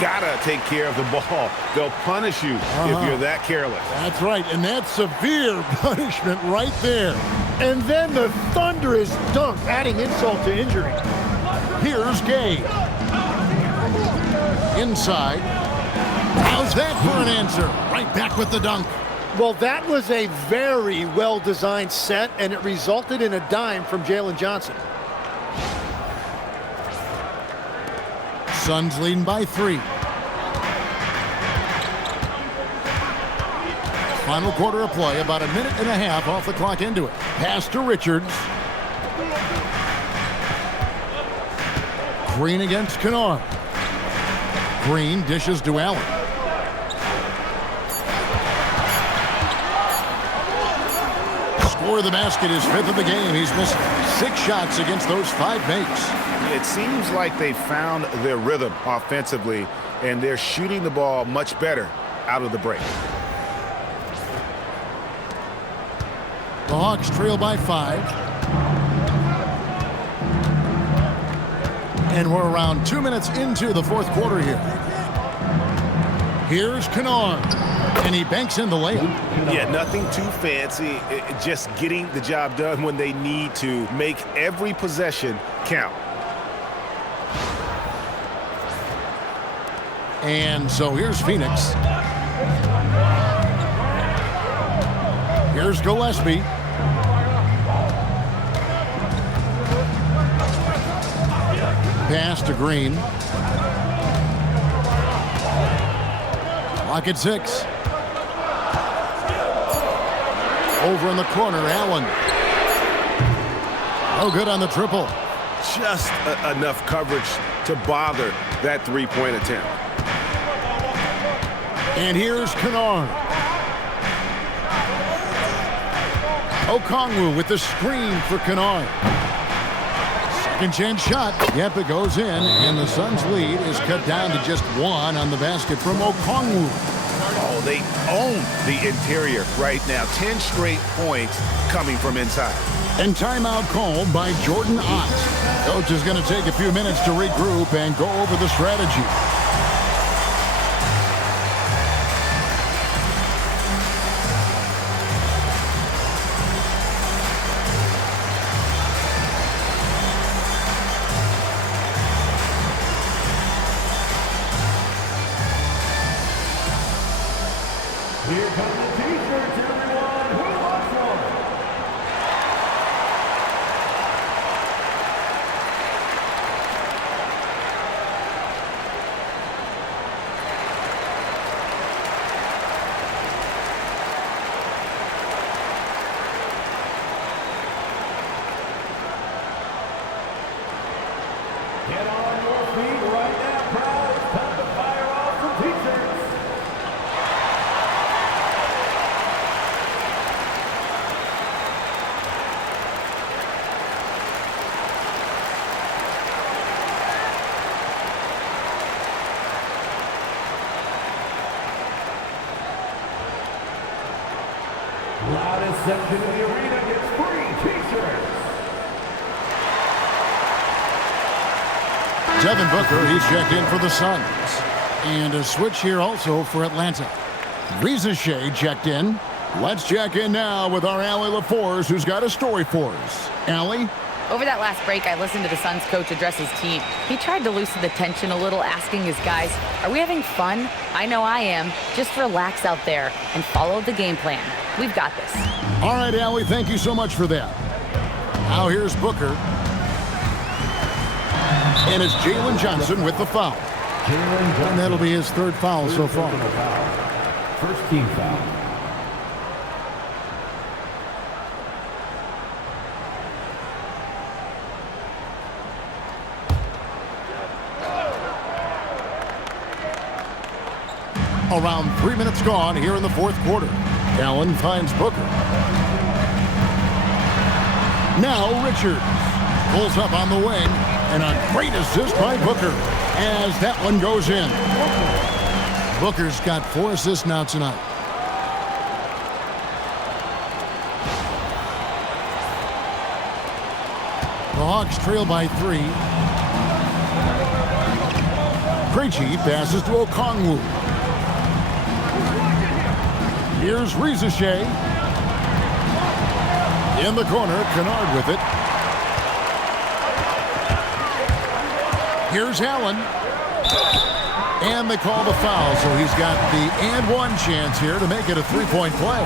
Gotta take care of the ball. They'll punish you if you're that careless. That's right, and that's severe punishment right there. And then the thunderous dunk, adding insult to injury. Here's Gay. Inside. How's that for an answer? Right back with the dunk. Well, that was a very well-designed set, and it resulted in a dime from Jalen Johnson. Suns leading by 3. Final quarter of play, about a minute and a half off the clock into it. Pass to Richards. Green against Kennard. Green dishes to Allen. Score of the basket is 5th of the game. He's missed 6 shots against those 5 makes. It seems like they found their rhythm offensively, and they're shooting the ball much better out of the break. The Hawks trail by 5. And we're around 2 minutes into the fourth quarter here. Here's Kennard. And he banks in the layup. Yeah, nothing too fancy. Just getting the job done when they need to. Make every possession count. And so here's Phoenix. Here's Gillespie. Pass to Green. Clock at 6. Over in the corner, Allen. Oh, good on the triple. Just enough coverage to bother that three-point attempt. And here's Kennard. Okongwu with the screen for Kennard. Second chance shot. Yep, it goes in, and the Suns' lead is cut down to just 1 on the basket from Okongwu. Oh, they own the interior right now. 10 straight points coming from inside. And timeout called by Jordan Ott. Coach is going to take a few minutes to regroup and go over the strategy. Here come the T-shirts, everyone. Who wants one? Get on your feet right now, crowd. It's time to fire off some T-shirts. Loudest section of the arena gets free T-shirts. Devin Booker, he's checked in for the Suns. And a switch here also for Atlanta. Shea checked in. Let's check in now with our Allie LaForce, who's got a story for us. Allie? Over that last break, I listened to the Suns coach address his team. He tried to loosen the tension a little, asking his guys, are we having fun? I know I am. Just relax out there and follow the game plan. We've got this. All right, Allie, thank you so much for that. Now here's Booker. And it's Jalen Johnson with the foul. And that'll be his third foul so far. First team foul. Around 3 minutes gone here in the fourth quarter. Allen finds Booker. Now Richards pulls up on the wing, and a great assist by Booker as that one goes in. Booker's got 4 assists now tonight. The Hawks trail by 3. Krejci passes to Okongwu. Here's Shea. In the corner, Kennard with it. Here's Allen. And they call the foul, so he's got the and one chance here to make it a three-point play.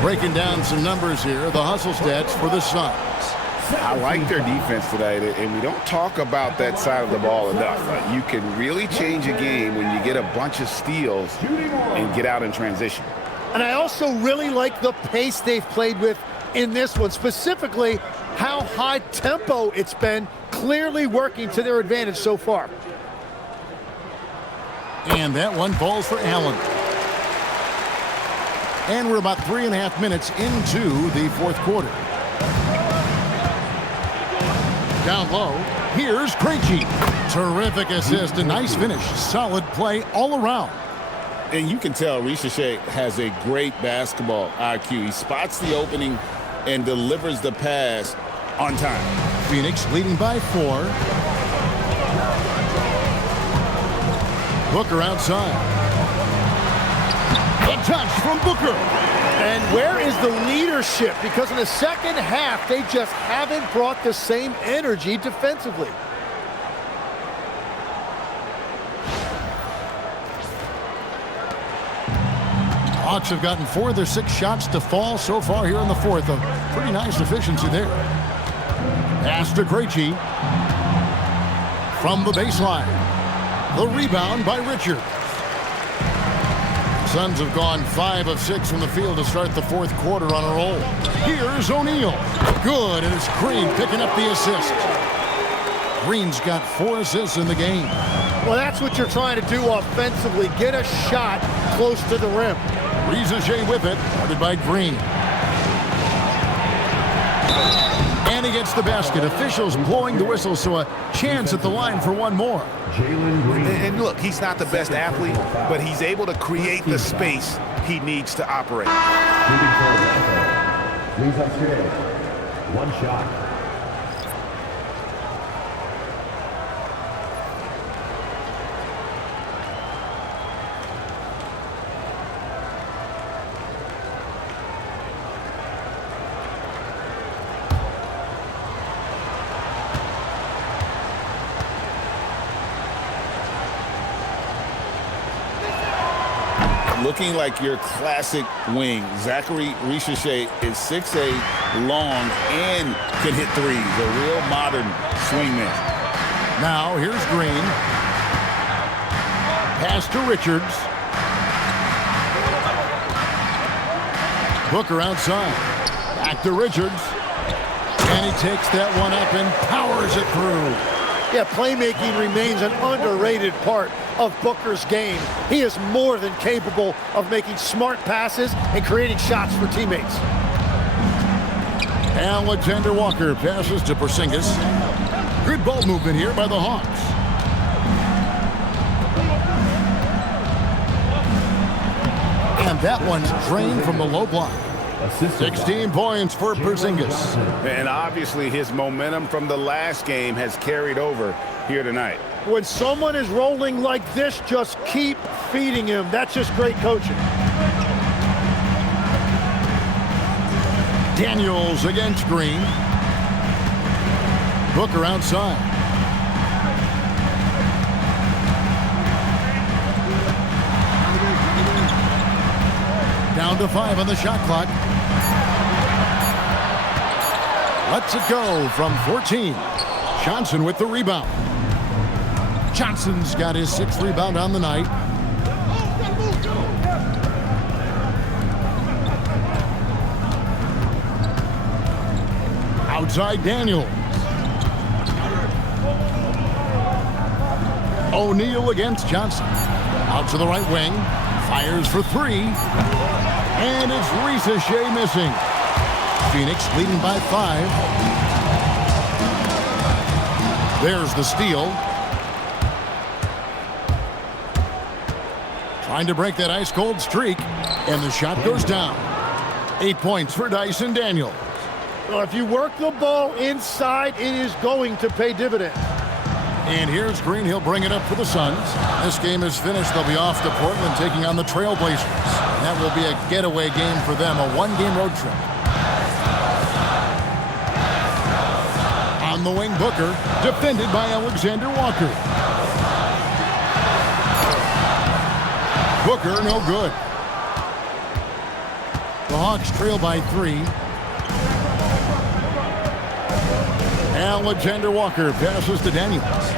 Breaking down some numbers here, the hustle stats for the Suns. I like their defense today, and we don't talk about that side of the ball enough. You can really change a game when you get a bunch of steals and get out in transition. And I also really like the pace they've played with in this one, specifically how high tempo it's been, clearly working to their advantage so far. And that one falls for Allen. And we're about 3.5 minutes into the fourth quarter. Down low, here's Krejci. Terrific assist, a nice finish, solid play all around. And you can tell Shea has a great basketball IQ. He spots the opening and delivers the pass on time. Phoenix leading by 4. Booker outside. A touch from Booker. And where is the leadership? Because in the second half, they just haven't brought the same energy defensively. Hawks have gotten 4 of their 6 shots to fall so far here in the fourth. A pretty nice efficiency there. Pass to Krejci. From the baseline. The rebound by Richards. Suns have gone 5 of 6 from the field to start the fourth quarter on a roll. Here's O'Neal. Good, and it's Green picking up the assist. Green's got 4 assists in the game. Well, that's what you're trying to do offensively. Get a shot close to the rim. Shea with it, guarded by Green. And he gets the basket. Officials blowing the whistle, so a chance at the line for one more. And look, he's not the best athlete, but he's able to create the space he needs to operate. Please upstairs. One shot. looking like your classic wing. Zachary Richeche is 6'8", long, and can hit threes. A real modern swingman. Now here's Green. Pass to Richards. Booker outside. Back to Richards. And he takes that one up and powers it through. Yeah, playmaking remains an underrated part of Booker's game. He is more than capable of making smart passes and creating shots for teammates. Alexander Walker passes to Porzingis. Good ball movement here by the Hawks. And that one's drained from the low block. 16 points for Porzingis. And obviously his momentum from the last game has carried over here tonight. When someone is rolling like this, just keep feeding him. That's just great coaching. Daniels against Green. Booker outside. Down to 5 on the shot clock. Lets it go from 14. Johnson with the rebound. Johnson's got his 6th rebound on the night. Outside Daniels. O'Neal against Johnson. Out to the right wing. Fires for 3. And it's Richeche missing. Phoenix leading by 5. There's the steal. Trying to break that ice-cold streak. And the shot goes down. 8 points for Dyson Daniels. Well, if you work the ball inside, it is going to pay dividends. And here's Green. He'll bring it up for the Suns. This game is finished. They'll be off to Portland taking on the Trailblazers. That will be a getaway game for them, a 1-game road trip. On the wing, Booker, defended by Alexander Walker. Booker, no good. The Hawks trail by 3. Alexander Walker passes to Daniels.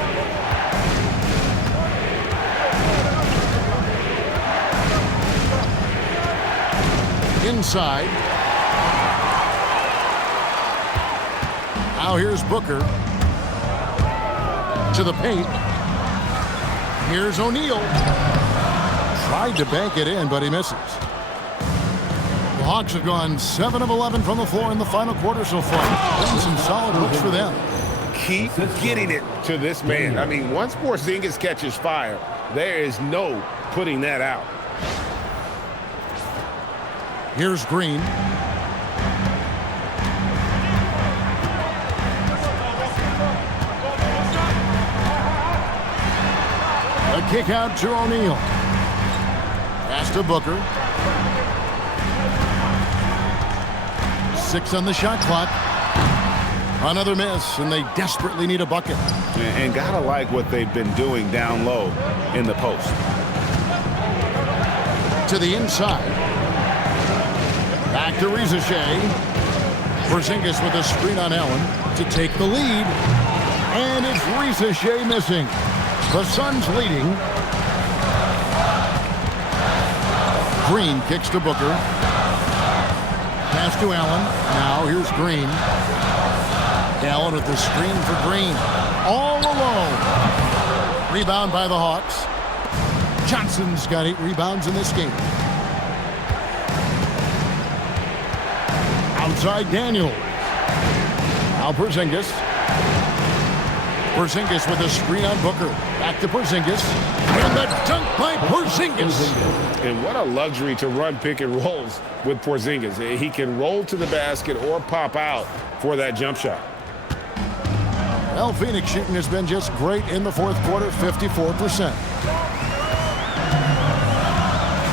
Inside. Now here's Booker. To the paint. Here's O'Neal. Tried to bank it in, but he misses. The Hawks have gone 7 of 11 from the floor in the final quarter so far. Getting some solid looks for them. Keep getting it to this man. I mean, once Porzingis catches fire, there is no putting that out. Here's Green. A kick out to O'Neal. Pass to Booker. 6 on the shot clock. Another miss, and they desperately need a bucket. And gotta like what they've been doing down low in the post. To the inside. Back to Richeche. Porzingis with a screen on Allen to take the lead. And it's Richeche missing. The Suns leading. Green kicks to Booker. Pass to Allen. Now here's Green. Allen with the screen for Green. All alone. Rebound by the Hawks. Johnson's got 8 rebounds in this game. Outside Daniels. Now Porzingis. Porzingis with a screen on Booker. Back to Porzingis. And the dunk by Porzingis. And what a luxury to run pick and rolls with Porzingis. He can roll to the basket or pop out for that jump shot. Well, Phoenix shooting has been just great in the fourth quarter, 54%.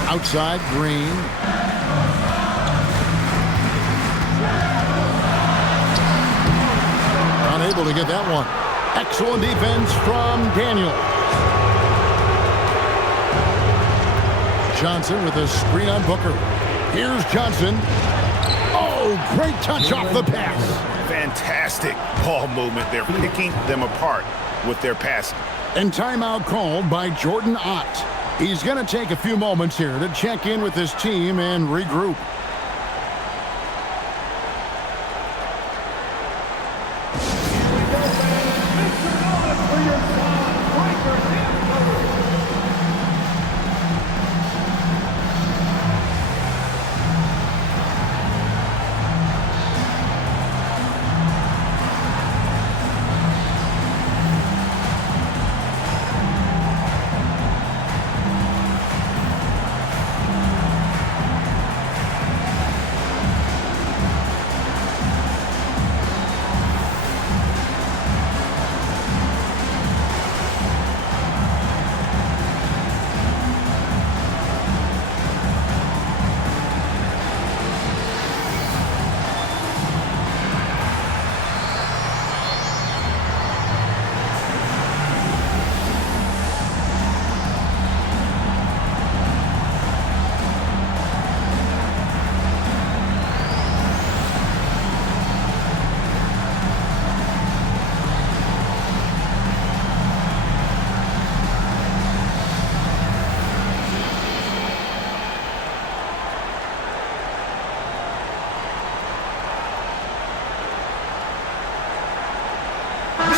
Outside Green. Unable to get that one. Excellent defense from Daniel. Johnson with a screen on Booker. Here's Johnson. Oh, great touch off the pass. Fantastic ball movement. They're picking them apart with their passing. And timeout called by Jordan Ott. He's going to take a few moments here to check in with his team and regroup.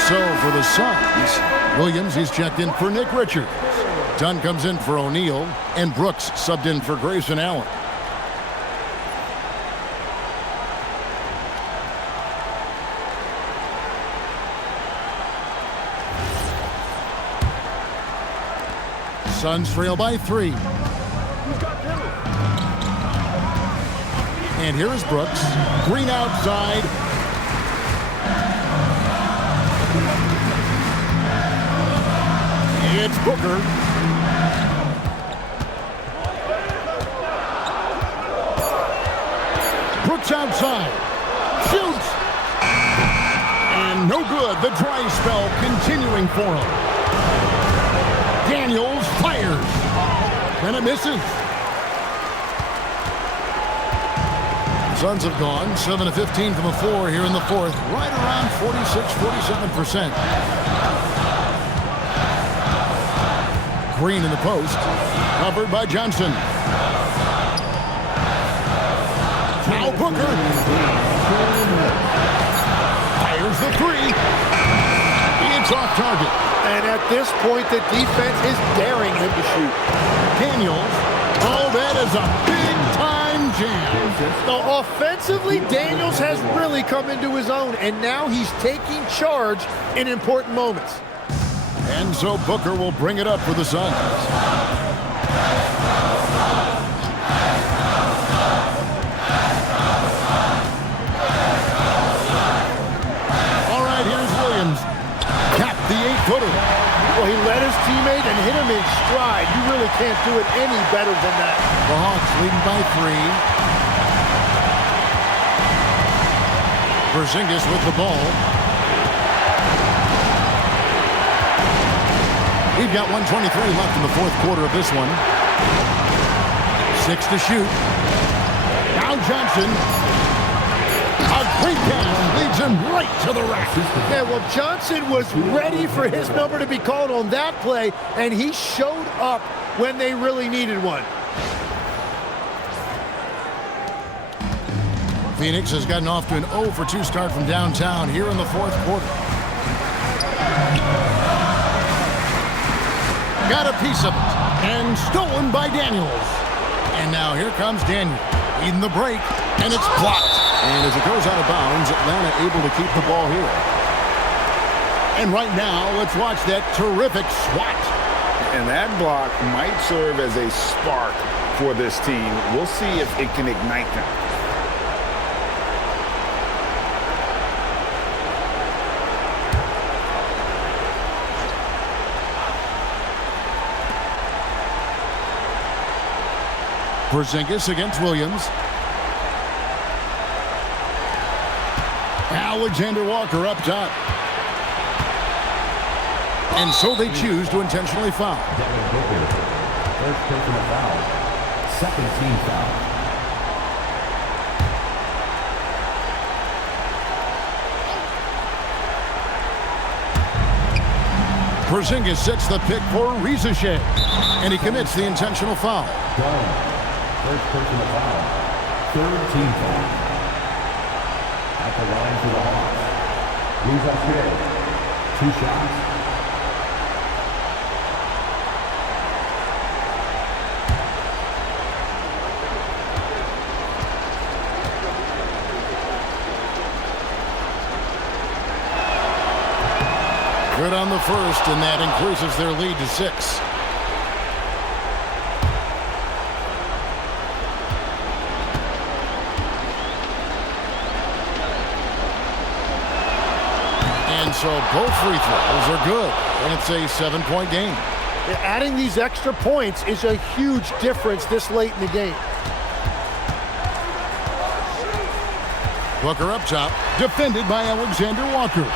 So for the Suns, Williams, he's checked in for Nick Richards. Dunn comes in for O'Neal, and Brooks subbed in for Grayson Allen. Suns trail by 3. And here is Brooks. Green outside. It's Booker. Brooks outside. Shoots. And no good. The dry spell continuing for him. Daniels fires. And it misses. Suns have gone 7 of 15 from the floor here in the fourth. Right around 46-47%. Green in the post. Covered by Johnson. Now Booker. Fires the 3. It's off target. And at this point, the defense is daring him to shoot. Daniels. Oh, that is a big-time jam. Now, offensively, Daniels has really come into his own, and now he's taking charge in important moments. And so Booker will bring it up for the Suns. All right, here's Williams. Capped the 8-footer. Well, he led his teammate and hit him in stride. You really can't do it any better than that. The Hawks leading by 3. Porzingis with the ball. We've got 1:23 left in the fourth quarter of this one. 6 to shoot. Now Johnson. A great pass leads him right to the rack. Yeah, well, Johnson was ready for his number to be called on that play, and he showed up when they really needed one. Phoenix has gotten off to an 0 for 2 start from downtown here in the fourth quarter. Got a piece of it, and stolen by Daniels. And now here comes Daniels, leading the break, and it's blocked. And as it goes out of bounds, Atlanta able to keep the ball here. And right now, let's watch that terrific swat. And that block might serve as a spark for this team. We'll see if it can ignite them. Porzingis against Williams. Alexander Walker up top. And so they choose to intentionally foul. Devin Booker, first personal foul. Second team foul. Porzingis sets the pick for Rizachet, and he commits the intentional foul. First personal foul. Third team foul. At the line for the Hawks. Rizachet. 2 shots. Good on the first, and that increases their lead to 6. And so both free throws are good, and it's a 7-point game. Adding these extra points is a huge difference this late in the game. Booker up top, defended by Alexander Walker.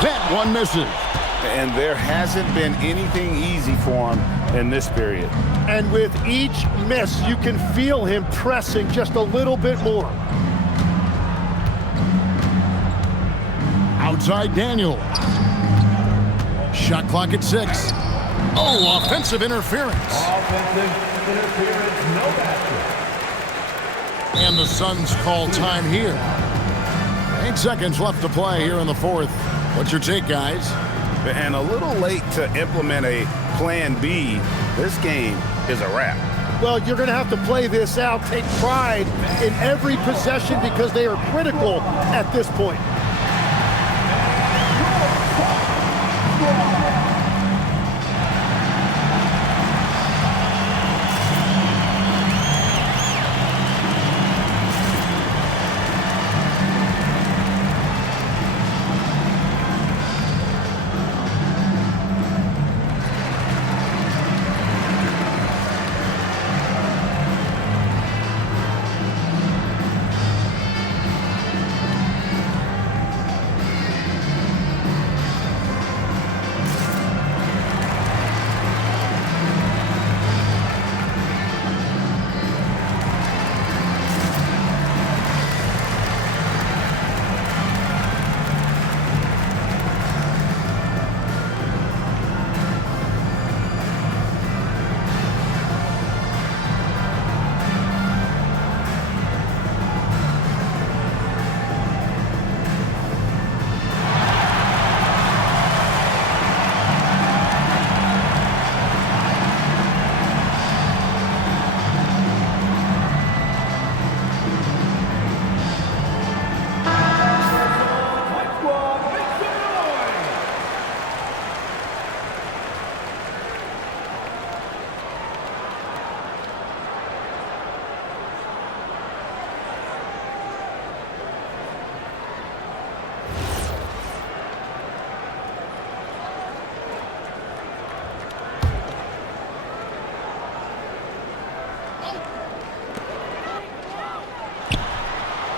That one misses. And there hasn't been anything easy for him in this period. And with each miss, you can feel him pressing just a little bit more. Outside Daniel. Shot clock at 6. Oh, offensive interference. Offensive interference, no basket. And the Suns call time here. 8 seconds left to play here in the fourth. What's your take, guys? And a little late to implement a plan B. This game is a wrap. Well, you're going to have to play this out, take pride in every possession because they are critical at this point.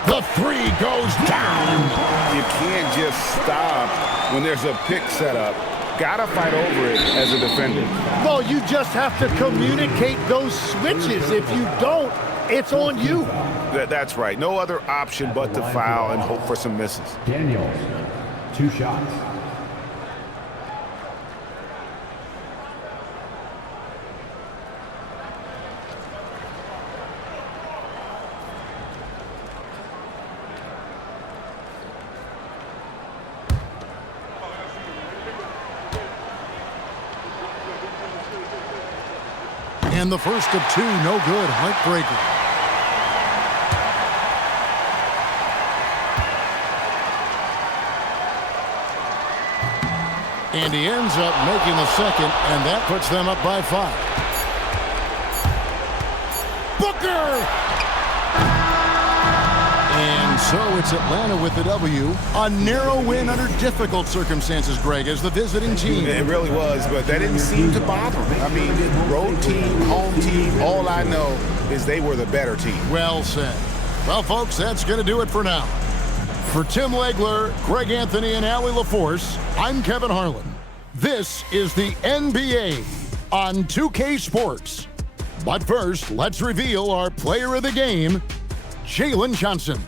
The three goes down. You can't just stop when there's a pick set up. Gotta fight over it as a defender. Well, you just have to communicate those switches. If you don't, it's on you. That's right. No other option but to foul and hope for some misses. Daniels, 2 shots. And the first of 2, no good. Heartbreaker. And he ends up making the second, and that puts them up by 5. Booker! And so it's Atlanta with the W. A narrow win under difficult circumstances, Greg, as the visiting team. It really was, but that didn't seem to bother me. I mean, road team, home team, all I know is they were the better team. Well said. Well, folks, that's going to do it for now. For Tim Legler, Greg Anthony, and Allie LaForce, I'm Kevin Harlan. This is the NBA on 2K Sports. But first, let's reveal our player of the game, Jalen Johnson.